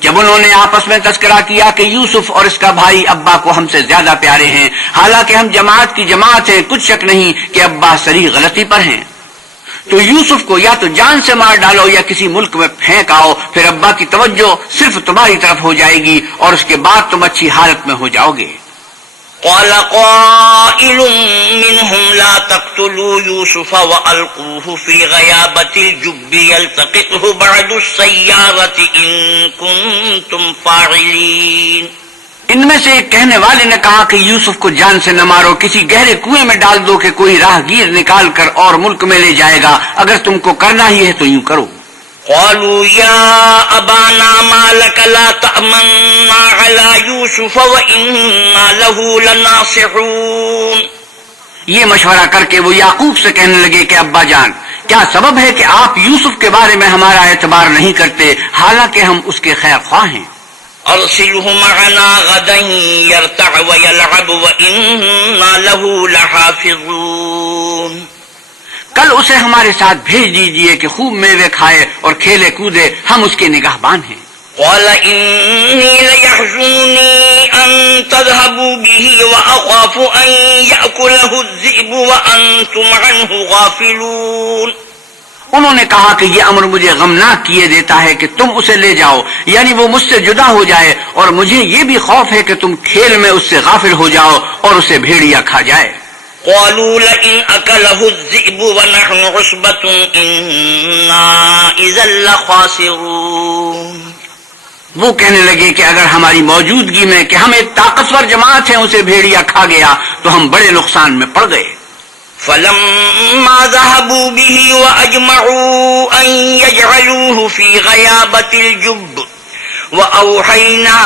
جب انہوں نے آپس میں تذکرہ کیا کہ یوسف اور اس کا بھائی ابا کو ہم سے زیادہ پیارے ہیں، حالانکہ ہم جماعت کی جماعت ہیں، کچھ شک نہیں کہ ابا صریح غلطی پر ہیں، تو یوسف کو یا تو جان سے مار ڈالو یا کسی ملک میں پھینک آؤ، پھر ابا کی توجہ صرف تمہاری طرف ہو جائے گی اور اس کے بعد تم اچھی حالت میں ہو جاؤ گے. قال قائل منهم لا تقتلوا يوسف وألقوه في غيابة الجب يلتقطه بعض السيارة إن كنتم فاعلين. ان میں سے ایک کہنے والے نے کہا کہ یوسف کو جان سے نہ مارو، کسی گہرے کنویں میں ڈال دو کہ کوئی راہ گیر نکال کر اور ملک میں لے جائے گا، اگر تم کو کرنا ہی ہے تو یوں کرو. قالوا يا أبانا ما لك لا تأمنا على يوسف وإنا له لناصحون. یہ مشورہ کر کے وہ یعقوب سے کہنے لگے کہ ابا جان، کیا سبب ہے کہ آپ یوسف کے بارے میں ہمارا اعتبار نہیں کرتے حالانکہ ہم اس کے خیر خواہ ہیں. أرسله معنا غدا يرتع ويلعب وإنا له لحافظون. کل اسے ہمارے ساتھ بھیج دیجئے کہ خوب میوے کھائے اور کھیلے کودے، ہم اس کے نگہبان ہیں. قال إني ليحزنني أن تذهبوا به وأخاف أن يأكله الذئب وأنتم عنه غافلون. انہوں نے کہا کہ یہ امر مجھے غمناک کیے دیتا ہے کہ تم اسے لے جاؤ، یعنی وہ مجھ سے جدا ہو جائے، اور مجھے یہ بھی خوف ہے کہ تم کھیل میں اس سے غافل ہو جاؤ اور اسے بھیڑیا کھا جائے. قالوا لئن أكله الذئب ونحن عصبة إنا إذا لخاسرون. وہ کہنے لگے کہ اگر ہماری موجودگی میں کہ ہم ایک طاقتور جماعت ہیں اسے بھیڑیا کھا گیا تو ہم بڑے نقصان میں پڑ گئے. فلما ذهبوا به وأجمعوا أن يجعلوه في غيابة الجب وأوحينا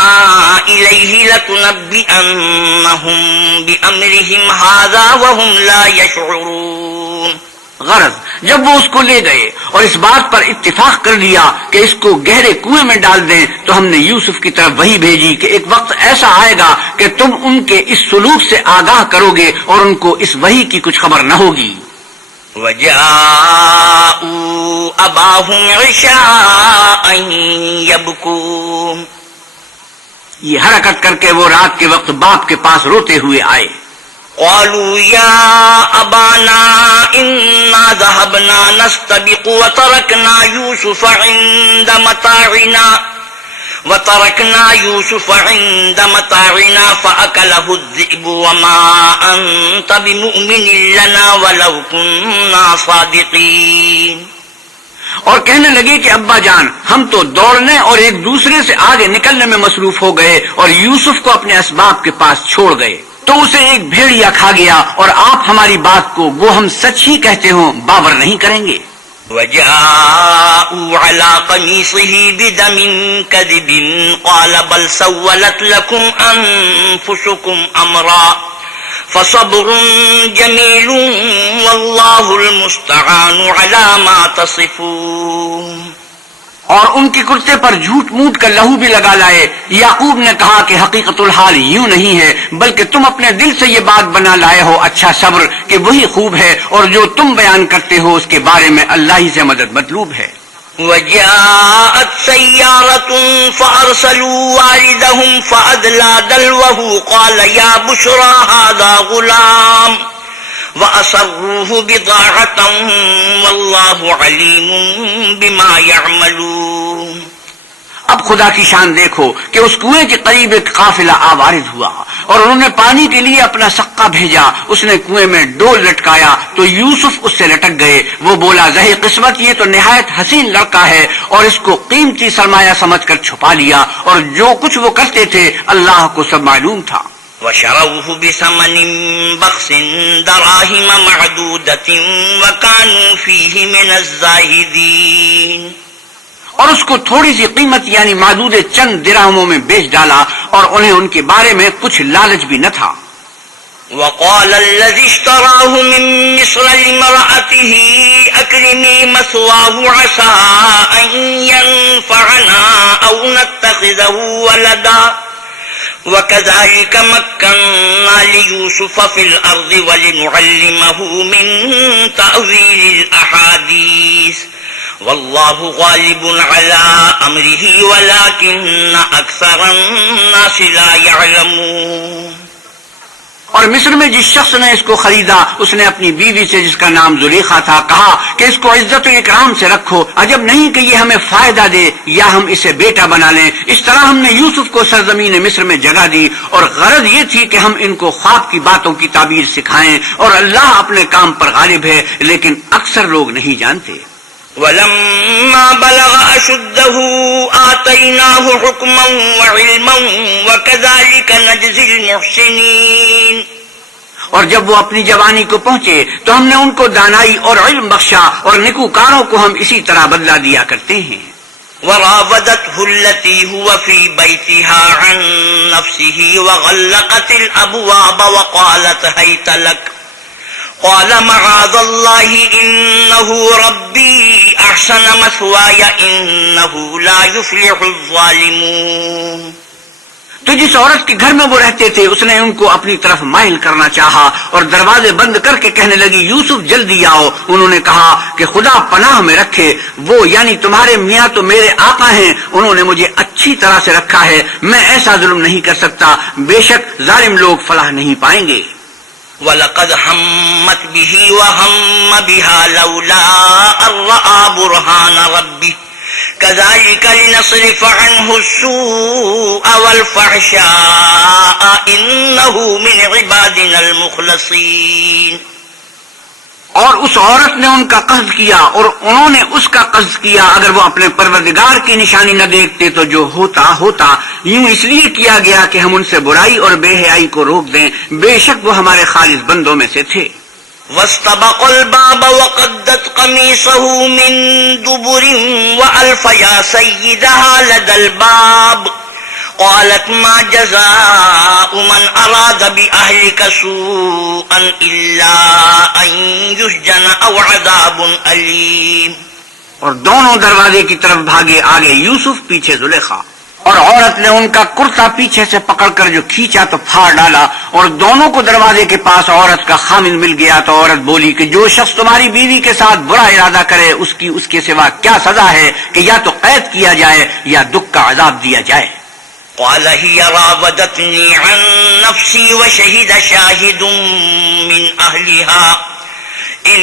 إليه لتنبئنهم بأمرهم هذا وهم لا يشعرون. غرض جب وہ اس کو لے گئے اور اس بات پر اتفاق کر لیا کہ اس کو گہرے کنویں میں ڈال دیں تو ہم نے یوسف کی طرف وحی بھیجی کہ ایک وقت ایسا آئے گا کہ تم ان کے اس سلوک سے آگاہ کرو گے اور ان کو اس وحی کی کچھ خبر نہ ہوگی. وجاءوا أباهم عشاء يبكون. یہ حرکت کر کے وہ رات کے وقت باپ کے پاس روتے ہوئے آئے. قالوا يا أبانا إنا ذهبنا نستبق وتركنا يوسف عند متاعنا فأكله الذئب وما أنت بمؤمن لنا ولو كنا صادقين. اور کہنے لگے کہ ابا جان، ہم تو دوڑنے اور ایک دوسرے سے آگے نکلنے میں مصروف ہو گئے اور یوسف کو اپنے اسباب کے پاس چھوڑ گئے، تو اسے ایک بھیڑیا کھا گیا اور آپ ہماری بات کو وہ ہم سچ ہی کہتے ہوں باور نہیں کریں گے. وجاءوا على قميصه بدم كذب قال بل سولت لكم أنفسكم أمرا فصبر جميل والله المستعان على ما تصفون. اور ان کے کرتے پر جھوٹ موٹ کر لہو بھی لگا لائے. یعقوب نے کہا کہ حقیقت الحال یوں نہیں ہے بلکہ تم اپنے دل سے یہ بات بنا لائے ہو اچھا صبر کہ وہی خوب ہے اور جو تم بیان کرتے ہو اس کے بارے میں اللہ ہی سے مدد مطلوب ہے. وجاءت سيارة فأرسلوا واردهم فأدلى دلوه قال يا بشرى هذا غلام وأسروه بضاعة والله عليم بما يعملون. اب خدا کی شان دیکھو کہ اس کنویں کے قریب ایک قافلہ آوارد ہوا اور انہوں نے پانی کے لیے اپنا سقا بھیجا. اس نے کنویں میں ڈول لٹکایا تو یوسف اس سے لٹک گئے. وہ بولا زہی قسمت، یہ تو نہایت حسین لڑکا ہے، اور اس کو قیمتی سرمایہ سمجھ کر چھپا لیا، اور جو کچھ وہ کرتے تھے اللہ کو سب معلوم تھا. وشروه بثمن بخس دراهم معدودة وكانوا فيه من الزاهدين. اور اس کو تھوڑی سی قیمت یعنی معدود چند درہموں میں بیچ ڈالا اور انہیں ان کے بارے میں کچھ لالچ بھی نہ تھا۔ وقال الذي اشتراه من مصر لامرأته أكرمي مثواه عسى أن ينفعنا أو نتخذه ولدا وكذلك مكنا ليوسف في الأرض ولنعلمه من تأويل الأحاديث والله غالب على أمره ولكن أكثر الناس لا يعلمون۔ اور مصر میں جس شخص نے اس کو خریدا اس نے اپنی بیوی سے جس کا نام زلیخا تھا کہا کہ اس کو عزت و اکرام سے رکھو، عجب نہیں کہ یہ ہمیں فائدہ دے یا ہم اسے بیٹا بنا لیں۔ اس طرح ہم نے یوسف کو سرزمین مصر میں جگہ دی اور غرض یہ تھی کہ ہم ان کو خواب کی باتوں کی تعبیر سکھائیں، اور اللہ اپنے کام پر غالب ہے لیکن اکثر لوگ نہیں جانتے۔ ولما بلغ أشده آتيناه حكما وعلما وكذلك نجزي المحسنين۔ اور جب وہ اپنی جوانی کو پہنچے تو ہم نے ان کو دانائی اور علم بخشا اور نیکوکاروں کو ہم اسی طرح بدلہ دیا کرتے ہیں۔ وراودته التي هو في بيتها عن نفسه وغلقت الأبواب وقالت هيت لك قال معاذ الله إنه ربي أحسن مثواي إنه لا يفلح الظالمون۔ تو جس عورت کے گھر میں وہ رہتے تھے اس نے ان کو اپنی طرف مائل کرنا چاہا اور دروازے بند کر کے کہنے لگی یوسف جلدی آؤ۔ انہوں نے کہا کہ خدا پناہ میں رکھے، وہ یعنی تمہارے میاں تو میرے آقا ہیں، انہوں نے مجھے اچھی طرح سے رکھا ہے، میں ایسا ظلم نہیں کر سکتا، بے شک ظالم لوگ فلاح نہیں پائیں گے۔ وَلَقَدْ هَمَّتْ بِهِ وَهَمَّ بِهَا لَوْلَا أَن رَّأَىٰ بُرْهَانَ رَبِّهِ كَذَٰلِكَ لِنَصْرِفَ عَنْهُ السُّوءَ وَالْفَحْشَاءَ إِنَّهُ مِنْ عِبَادِنَا الْمُخْلَصِينَ۔ اور اس عورت نے ان کا قصد کیا اور انہوں نے اس کا قصد کیا، اگر وہ اپنے پروردگار کی نشانی نہ دیکھتے تو جو ہوتا یوں اس لیے کیا گیا کہ ہم ان سے برائی اور بے حیائی کو روک دیں، بے شک وہ ہمارے خالص بندوں میں سے تھے۔ واستبقوا الباب وقدت قميصه من دبر وألف يا سيدها لدى الباب قالت ما جزاء من أراد بأهلك سوءا إلا أن يسجن أو عذاب أليم۔ اور دونوں دروازے کی طرف بھاگے، آگے یوسف پیچھے زلیخا، اور عورت نے ان کا کرتا پیچھے سے پکڑ کر جو کھینچا تو پھاڑ ڈالا، اور دونوں کو دروازے کے پاس عورت کا خامن مل گیا تو عورت بولی کہ جو شخص تمہاری بیوی کے ساتھ برا ارادہ کرے اس کے سوا کیا سزا ہے کہ یا تو قید کیا جائے یا دکھ کا عذاب دیا جائے۔ قال هي راودتني عن نفسي وشهد شاهد من أهلها إن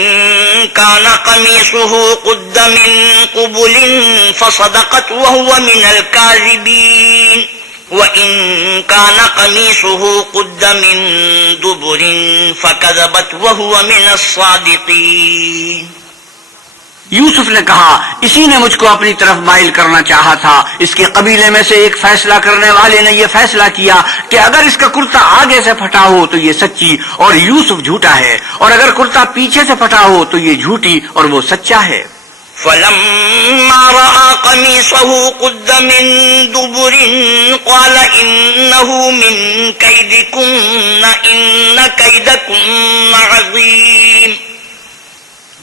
كان قميصه قد من قبل فصدقت وهو من الكاذبين وإن كان قميصه قد من دبر فكذبت وهو من الصادقين۔ یوسف نے کہا اسی نے مجھ کو اپنی طرف مائل کرنا چاہا تھا، اس کے قبیلے میں سے ایک فیصلہ کرنے والے نے یہ فیصلہ کیا کہ اگر اس کا کرتا آگے سے پھٹا ہو تو یہ سچی اور یوسف جھوٹا ہے، اور اگر کرتا پیچھے سے پھٹا ہو تو یہ جھوٹی اور وہ سچا ہے۔ فلما رأى قميصه قد من دبر قال إنه من كيدكن إن كيدكن عظيم۔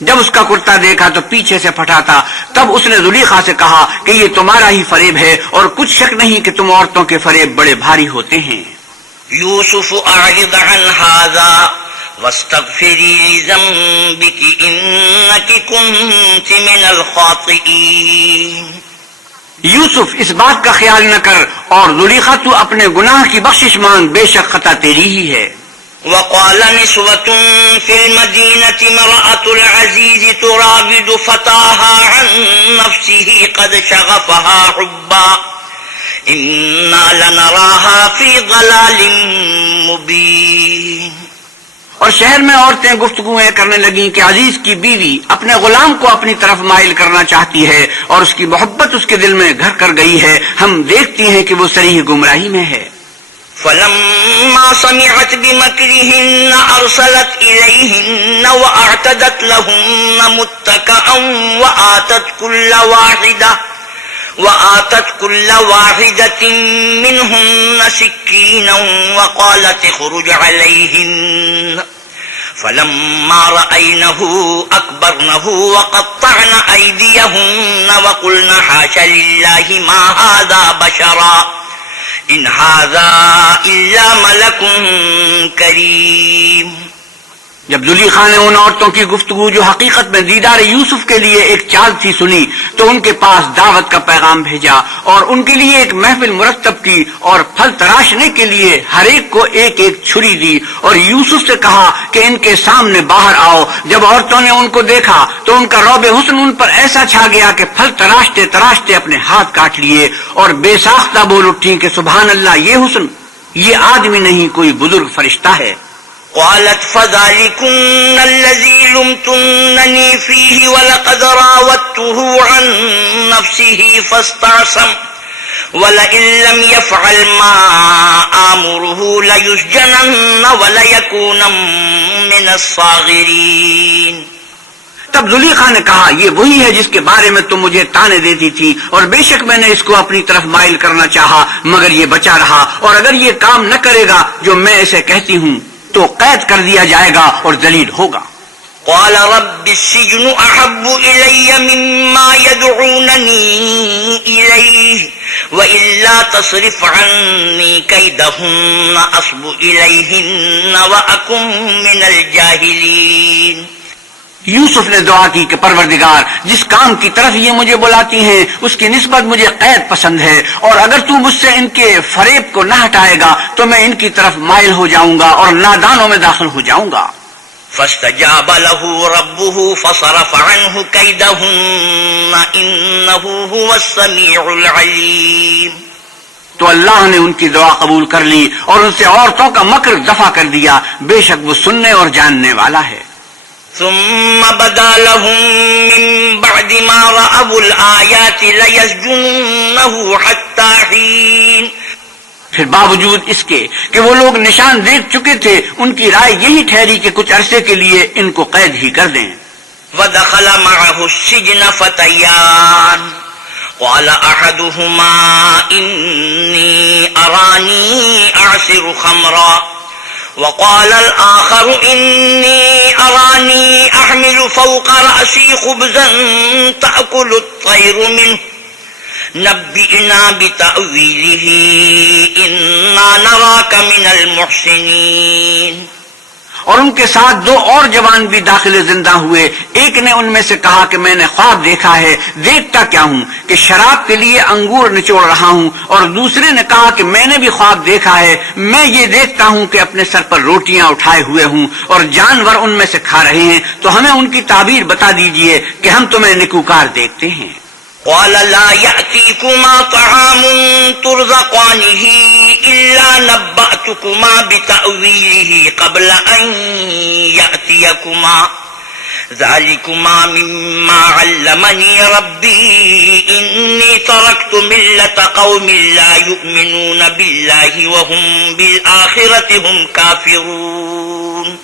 جب اس کا کرتا دیکھا تو پیچھے سے پھٹا تھا، تب اس نے زلیخا سے کہا کہ یہ تمہارا ہی فریب ہے اور کچھ شک نہیں کہ تم عورتوں کے فریب بڑے بھاری ہوتے ہیں۔ یوسف اعرض عن هذا واستغفری لذنبک انک کنت من الخاطئین۔ یوسف اس بات کا خیال نہ کر اور زلیخا تو اپنے گناہ کی بخشش مانگ، بے شک خطا تیری ہی ہے۔ وقال نسوة في المدينة امرأة العزيز تراود فتاها عن نفسه قد شغفها حبا إنا لنراها في ضلال مبين۔ اور شہر میں عورتیں گفتگویں کرنے لگیں کہ عزیز کی بیوی اپنے غلام کو اپنی طرف مائل کرنا چاہتی ہے اور اس کی محبت اس کے دل میں گھر کر گئی ہے، ہم دیکھتی ہیں کہ وہ صریح گمراہی میں ہے۔ فلما سمعت بمكرهن أرسلت إليهن وأعتدت لهن متكئا وآتت كل واحدة وآتت كل واحدة منهن سكينا وقالت اخرج عليهن فلما رأينه أكبرنه وقطعن أيديهن وقلن حاش لله ما هذا بشرا إن هذا إلا ملك كريم. جب زلیخا نے ان عورتوں کی گفتگو جو حقیقت میں دیدار یوسف کے لیے ایک چال تھی سنی تو ان کے پاس دعوت کا پیغام بھیجا اور ان کے لیے ایک محفل مرتب کی اور پھل تراشنے کے لیے ہر ایک کو ایک ایک چھری دی اور یوسف سے کہا کہ ان کے سامنے باہر آؤ. جب عورتوں نے ان کو دیکھا تو ان کا رعب حسن ان پر ایسا چھا گیا کہ پھل تراشتے تراشتے اپنے ہاتھ کاٹ لیے اور بے ساختہ بول اٹھی کہ سبحان اللہ، یہ حسن، یہ آدمی نہیں، کوئی بزرگ فرشتہ ہے. قالت فذلكن الذي لمتنني فيه ولقد راودته عن نفسه فاستعصم ولئن لم يفعل ما آمره ليسجنن وليكون من الصاغرين. تب زلیخا نے کہا یہ وہی ہے جس کے بارے میں تم مجھے تانے دیتی تھی اور بے شک میں نے اس کو اپنی طرف مائل کرنا چاہا مگر یہ بچا رہا اور اگر یہ کام نہ کرے گا جو میں اسے کہتی ہوں تو قید کر دیا جائے گا اور ذلیل ہوگا. قال رب السجن احب الي مما يدعونني اليه والا تصرف عني كيدهن اصب اليهن واكن من الجاهلين. یوسف نے دعا کی کہ پروردگار، جس کام کی طرف یہ مجھے بلاتی ہیں اس کی نسبت مجھے قید پسند ہے اور اگر تو مجھ سے ان کے فریب کو نہ ہٹائے گا تو میں ان کی طرف مائل ہو جاؤں گا اور نادانوں میں داخل ہو جاؤں گا. فاستجاب له ربه فصرف عنه كيدهن انه هو السميع العليم. تو اللہ نے ان کی دعا قبول کر لی اور ان سے عورتوں کا مکر دفع کر دیا، بے شک وہ سننے اور جاننے والا ہے. ثم بدا لهم من بعد ما رأوا الآيات ليسجننه حتى حين. پھر باوجود اس کے کہ وہ لوگ نشان دیکھ چکے تھے ان کی رائے یہی ٹھہری کہ کچھ عرصے کے لیے ان کو قید ہی کر دیں. ودخل معه السجن فتيان قال أحدهما إني أراني أعصر خمرا وقال الآخر إني أراني أحمل فوق رأسي خبزا تأكل الطير منه نبئنا بتأويله إنا نراك من المحسنين. اور ان کے ساتھ دو اور جوان بھی داخل زندہ ہوئے. ایک نے ان میں سے کہا کہ میں نے خواب دیکھا ہے، دیکھتا کیا ہوں کہ شراب کے لیے انگور نچوڑ رہا ہوں، اور دوسرے نے کہا کہ میں نے بھی خواب دیکھا ہے، میں یہ دیکھتا ہوں کہ اپنے سر پر روٹیاں اٹھائے ہوئے ہوں اور جانور ان میں سے کھا رہے ہیں، تو ہمیں ان کی تعبیر بتا دیجئے کہ ہم تمہیں نکوکار دیکھتے ہیں. قال لا يأتيكما طعام ترزقانه إلا نبأتكما بتأويله قبل أن يأتيكما ذلكما مما علمني ربي إني تركت ملة قوم لا يؤمنون بالله وهم بالآخرة هم كافرون.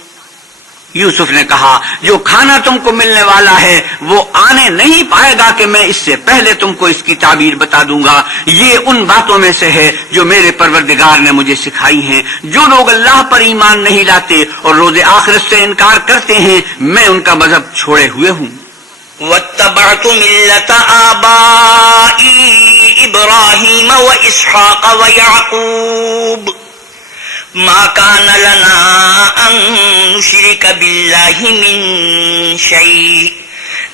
یوسف نے کہا جو کھانا تم کو ملنے والا ہے وہ آنے نہیں پائے گا کہ میں اس سے پہلے تم کو اس کی تعبیر بتا دوں گا. یہ ان باتوں میں سے ہے جو میرے پروردگار نے مجھے سکھائی ہیں. جو لوگ اللہ پر ایمان نہیں لاتے اور روز آخرت سے انکار کرتے ہیں میں ان کا مذہب چھوڑے ہوئے ہوں. واتبعت ملة آبائي إبراهيم وإسحاق ويعقوب ما كان لنا أن نشرك بالله من شيء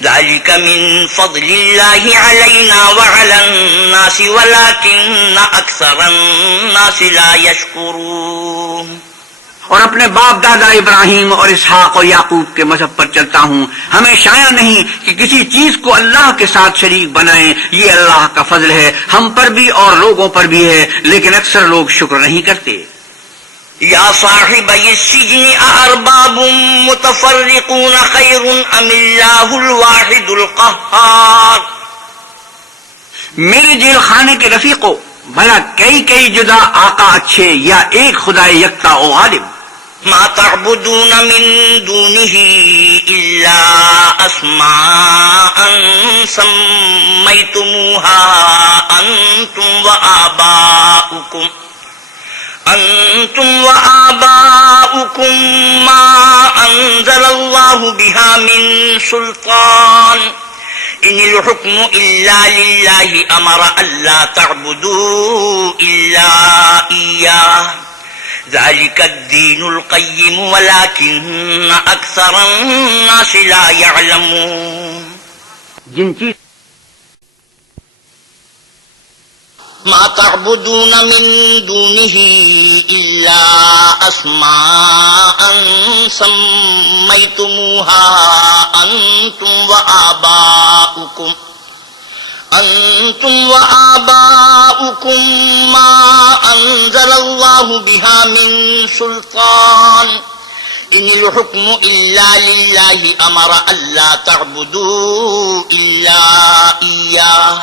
ذلك من فضل الله علينا وعلى الناس ولكن أكثر الناس لا يشكرون. اور اپنے باپ دادا ابراہیم اور اسحاق اور یعقوب کے مذہب پر چلتا ہوں. ہمیں شایع نہیں کہ کسی چیز کو اللہ کے ساتھ شریک بنائیں، یہ اللہ کا فضل ہے ہم پر بھی اور لوگوں پر بھی ہے، لیکن اکثر لوگ شکر نہیں کرتے. یا صاحبی السجن أأرباب متفرقون خیر ام اللہ الواحد القہار. میرے جیل خانے کے رفیقوں، بھلا کئی جدا آقا اچھے یا ایک خدا یکتا و غالب؟ ما تعبدون من دونه إلا أسماء سميتموها أنتم وآباؤكم ما أنزل الله بها من سلطان إن الحكم إلا لله أمر ألا تعبدوا إلا إياه ذلك الدين القيم ولكن أكثر الناس لا يعلمون ما تعبدون من دونه إلا أسماء سميتموها أنتم وآباؤكم ما أنزل الله بها من سلطان إن الحكم إلا لله أمر ألا تعبدوا إلا إياه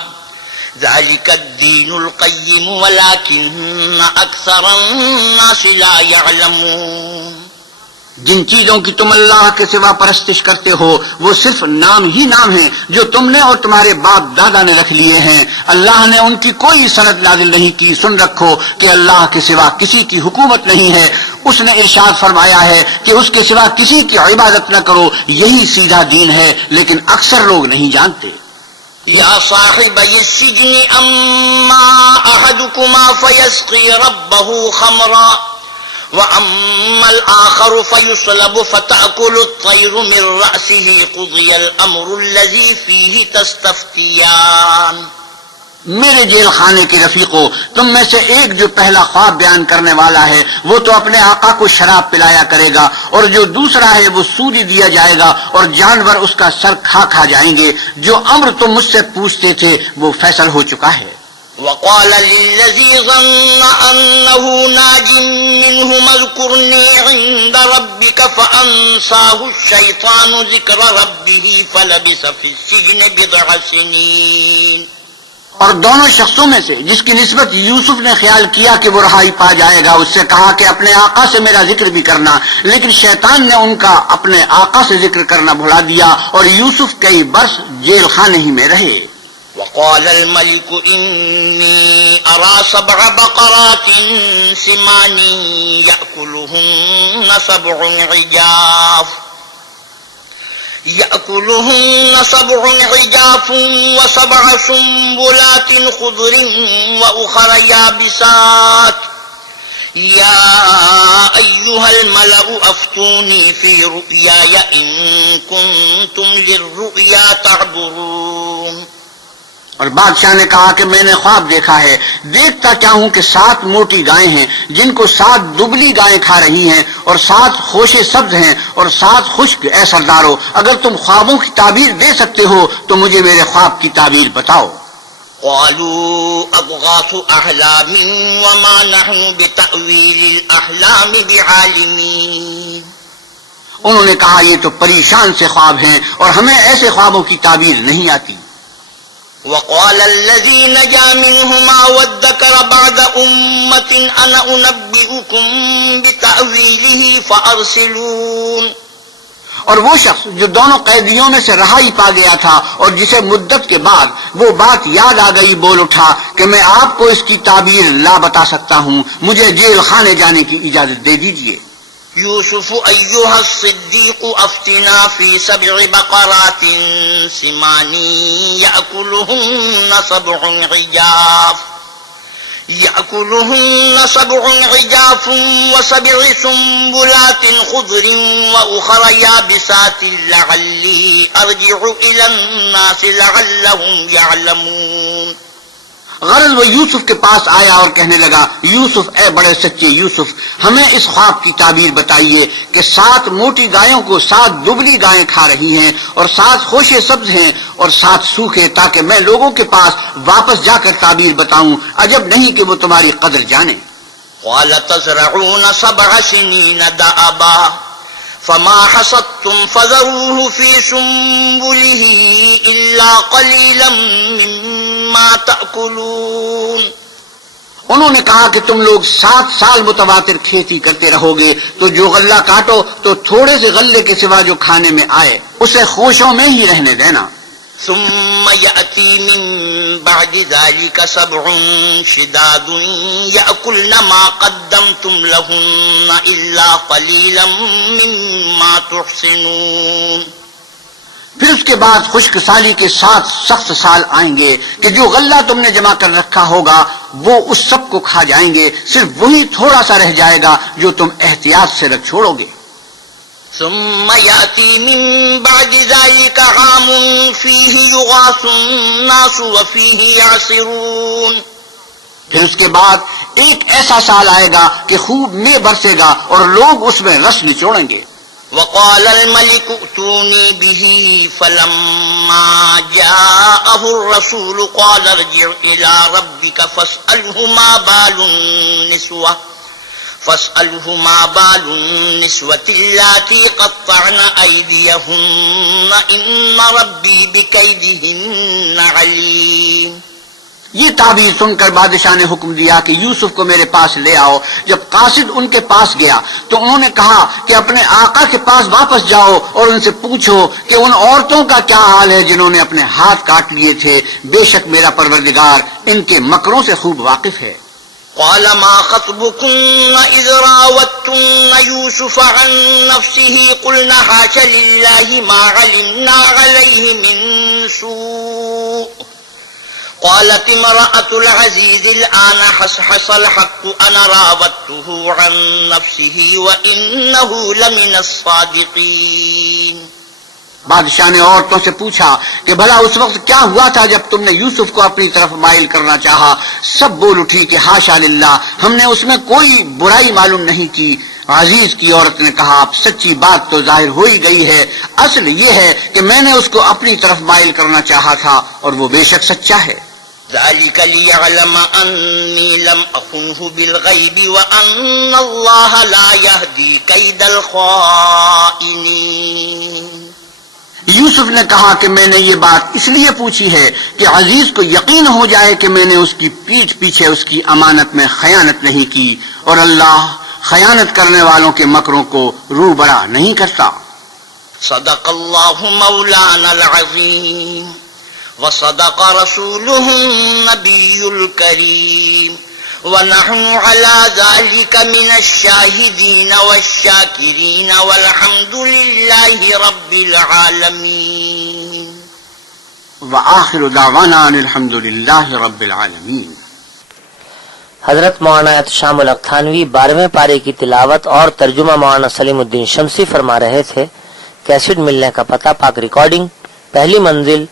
ذلك الدين القيم ولكن أكثر الناس لا يعلمون جن چیزوں کی تم اللہ کے سوا پرستش کرتے ہو وہ صرف نام ہی نام ہیں جو تم نے اور تمہارے باپ دادا نے رکھ لیے ہیں. اللہ نے ان کی کوئی سند نازل نہیں کی. سن رکھو کہ اللہ کے سوا کسی کی حکومت نہیں ہے. اس نے ارشاد فرمایا ہے کہ اس کے سوا کسی کی عبادت نہ کرو. یہی سیدھا دین ہے لیکن اکثر لوگ نہیں جانتے. یا صاحبی السجن اما احدکما فیسقی ربہ خمرا وَأَمَّا الْآخَرُ فَيُصْلَبُ فَتَأْكُلُ الطَّيْرُ مِنْ رَأْسِهِ قُضِيَ الْأَمْرُ الَّذِي فِيهِ تَسْتَفْتِيَانِ. میرے جیل خانے کے رفیقوں، تم میں سے ایک جو پہلا خواب بیان کرنے والا ہے وہ تو اپنے آقا کو شراب پلایا کرے گا، اور جو دوسرا ہے وہ سودی دیا جائے گا اور جانور اس کا سر کھا جائیں گے. جو امر تم مجھ سے پوچھتے تھے وہ فیصل ہو چکا ہے. وقال للذي ظن أنه ناج منهما اذكرني عند ربك فأنساه الشيطان ذكر ربه فلبث في السجن بضع سنين. اور دونوں شخصوں میں سے جس کی نسبت یوسف نے خیال کیا کہ وہ رہائی پا جائے گا، اس سے کہا کہ اپنے آقا سے میرا ذکر بھی کرنا، لیکن شیطان نے ان کا اپنے آقا سے ذکر کرنا بھلا دیا اور یوسف کئی برس جیل خانے ہی میں رہے. وقال الملك إني أرى 7 بقرات سمان يأكلهن سبع عجاف و7 سنبلات خضر وأخر يابسات يا أيها الملأ أفتوني في رؤياي إن كنتم للرؤيا تعبرون. اور بادشاہ نے کہا کہ میں نے خواب دیکھا ہے، دیکھتا کیا ہوں کہ 7 موٹی گائیں ہیں جن کو 7 دبلی گائیں کھا رہی ہیں، اور 7 خوشے سبز ہیں اور 7 خشک. اے سردارو، اگر تم خوابوں کی تعبیر دے سکتے ہو تو مجھے میرے خواب کی تعبیر بتاؤ. قالوا أضغاث أحلام وما نحن بتأويل الأحلام بعالمين. انہوں نے کہا یہ تو پریشان سے خواب ہیں اور ہمیں ایسے خوابوں کی تعبیر نہیں آتی. وقال الذي نجا منهما وادكر بعد أمة أنا أنبئكم بتأويله فأرسلون. اور وہ شخص جو دونوں قیدیوں میں سے رہائی پا گیا تھا اور جسے مدت کے بعد وہ بات یاد آ گئی، بول اٹھا کہ میں آپ کو اس کی تعبیر لا بتا سکتا ہوں، مجھے جیل خانے جانے کی اجازت دے دیجیے. يوسف أيها الصديق أفتنا في 7 بقرات سمان يأكلهن 7 عجاف و7 سنبلات خضر وأخر يابسات لعلي أرجع إلى الناس لعلهم يعلمون. غرض وہ یوسف کے پاس آیا اور کہنے لگا، یوسف اے بڑے سچے یوسف، ہمیں اس خواب کی تعبیر بتائیے کہ 7 موٹی گایوں کو 7 دبلی گائیں کھا رہی ہیں اور 7 خوشے سبز ہیں اور 7 سوکھے، تاکہ میں لوگوں کے پاس واپس جا کر تعبیر بتاؤں. عجب نہیں کہ وہ تمہاری قدر جانے. قال تزرعون 7 سنين دأبا فما حصدتم فذروه في سنبله إلا قليلا مما تأكلون. انہوں نے کہا کہ تم لوگ 7 سال متواتر کھیتی کرتے رہو گے، تو جو غلہ کاٹو تو تھوڑے سے غلے کے سوا جو کھانے میں آئے اسے خوشوں میں ہی رہنے دینا۔ ثم يأتي من بعد ذلك 7 شداد يأكلن ما قدمتم لهن إلا قليلا مما تحسنون۔ پھر اس کے بعد خشک سالی کے 7 سخت سال آئیں گے کہ جو غلہ تم نے جمع کر رکھا ہوگا وہ اس سب کو کھا جائیں گے، صرف وہی تھوڑا سا رہ جائے گا جو تم احتیاط سے رکھ چھوڑو گے۔ ثم يأتي من بعد ذلك عام فيه يغاث الناس وفيه يعصرون۔ پھر اس کے بعد ایک ایسا سال آئے گا کہ خوب میں برسے گا اور لوگ اس میں رس نچوڑیں گے۔ وقال الملك ائتوني به فلما جاءه الرسول قال ارجع إلى ربك فاسأله ما بال النسوة اللاتي قطعن أيديهن إن ربي بكيدهن عليم۔ یہ تعبیر سن کر بادشاہ نے حکم دیا کہ یوسف کو میرے پاس لے آؤ۔ جب قاصد ان کے پاس گیا تو انہوں نے کہا کہ اپنے آقا کے پاس واپس جاؤ اور ان سے پوچھو کہ ان عورتوں کا کیا حال ہے جنہوں نے اپنے ہاتھ کاٹ لیے تھے، بے شک میرا پروردگار ان کے مکروں سے خوب واقف ہے۔ قال ما خطبكن إذ راوتن يوسف عن نفسه قلنا حاش لله ما علمنا عليه من سوء قالت امرأة العزيز الآن حصحص الحق أنا راودته عن نفسه وإنه لمن الصادقين۔ بادشاہ نے عورتوں سے پوچھا کہ بھلا اس وقت کیا ہوا تھا جب تم نے یوسف کو اپنی طرف مائل کرنا چاہا؟ سب بول اٹھی کہ ہاشا للہ، ہم نے اس میں کوئی برائی معلوم نہیں کی۔ عزیز کی عورت نے کہا اب سچی بات تو ظاہر ہو ہی گئی ہے، اصل یہ ہے کہ میں نے اس کو اپنی طرف مائل کرنا چاہا تھا اور وہ بے شک سچا ہے۔ ذلك ليعلم أني لم أخنه بالغيب وأن الله لا يهدي كيد الخائنين۔ یوسف نے کہا کہ میں نے یہ بات اس لیے پوچھی ہے کہ عزیز کو یقین ہو جائے کہ میں نے اس کی پیٹھ پیچھے اس کی امانت میں خیانت نہیں کی، اور اللہ خیانت کرنے والوں کے مکروں کو روبرا نہیں کرتا۔ صدق اللہ مولانا العظیم وصدق رسوله النبی الکریم ونحن على ذلك من الشاهدين والشاكرين والحمد لله رب العالمين وآخر دعوانا الحمد لله رب العالمین۔ حضرت مولانا احتشام الحق تھانوی 12ویں پارے کی تلاوت اور ترجمہ مولانا سلیم الدین شمسی فرما رہے تھے۔ کیسٹ ملنے کا پتہ پاک ریکارڈنگ، پہلی منزل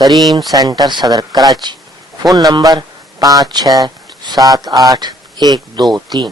کریم سینٹر صدر کراچی، فون نمبر 5678 123۔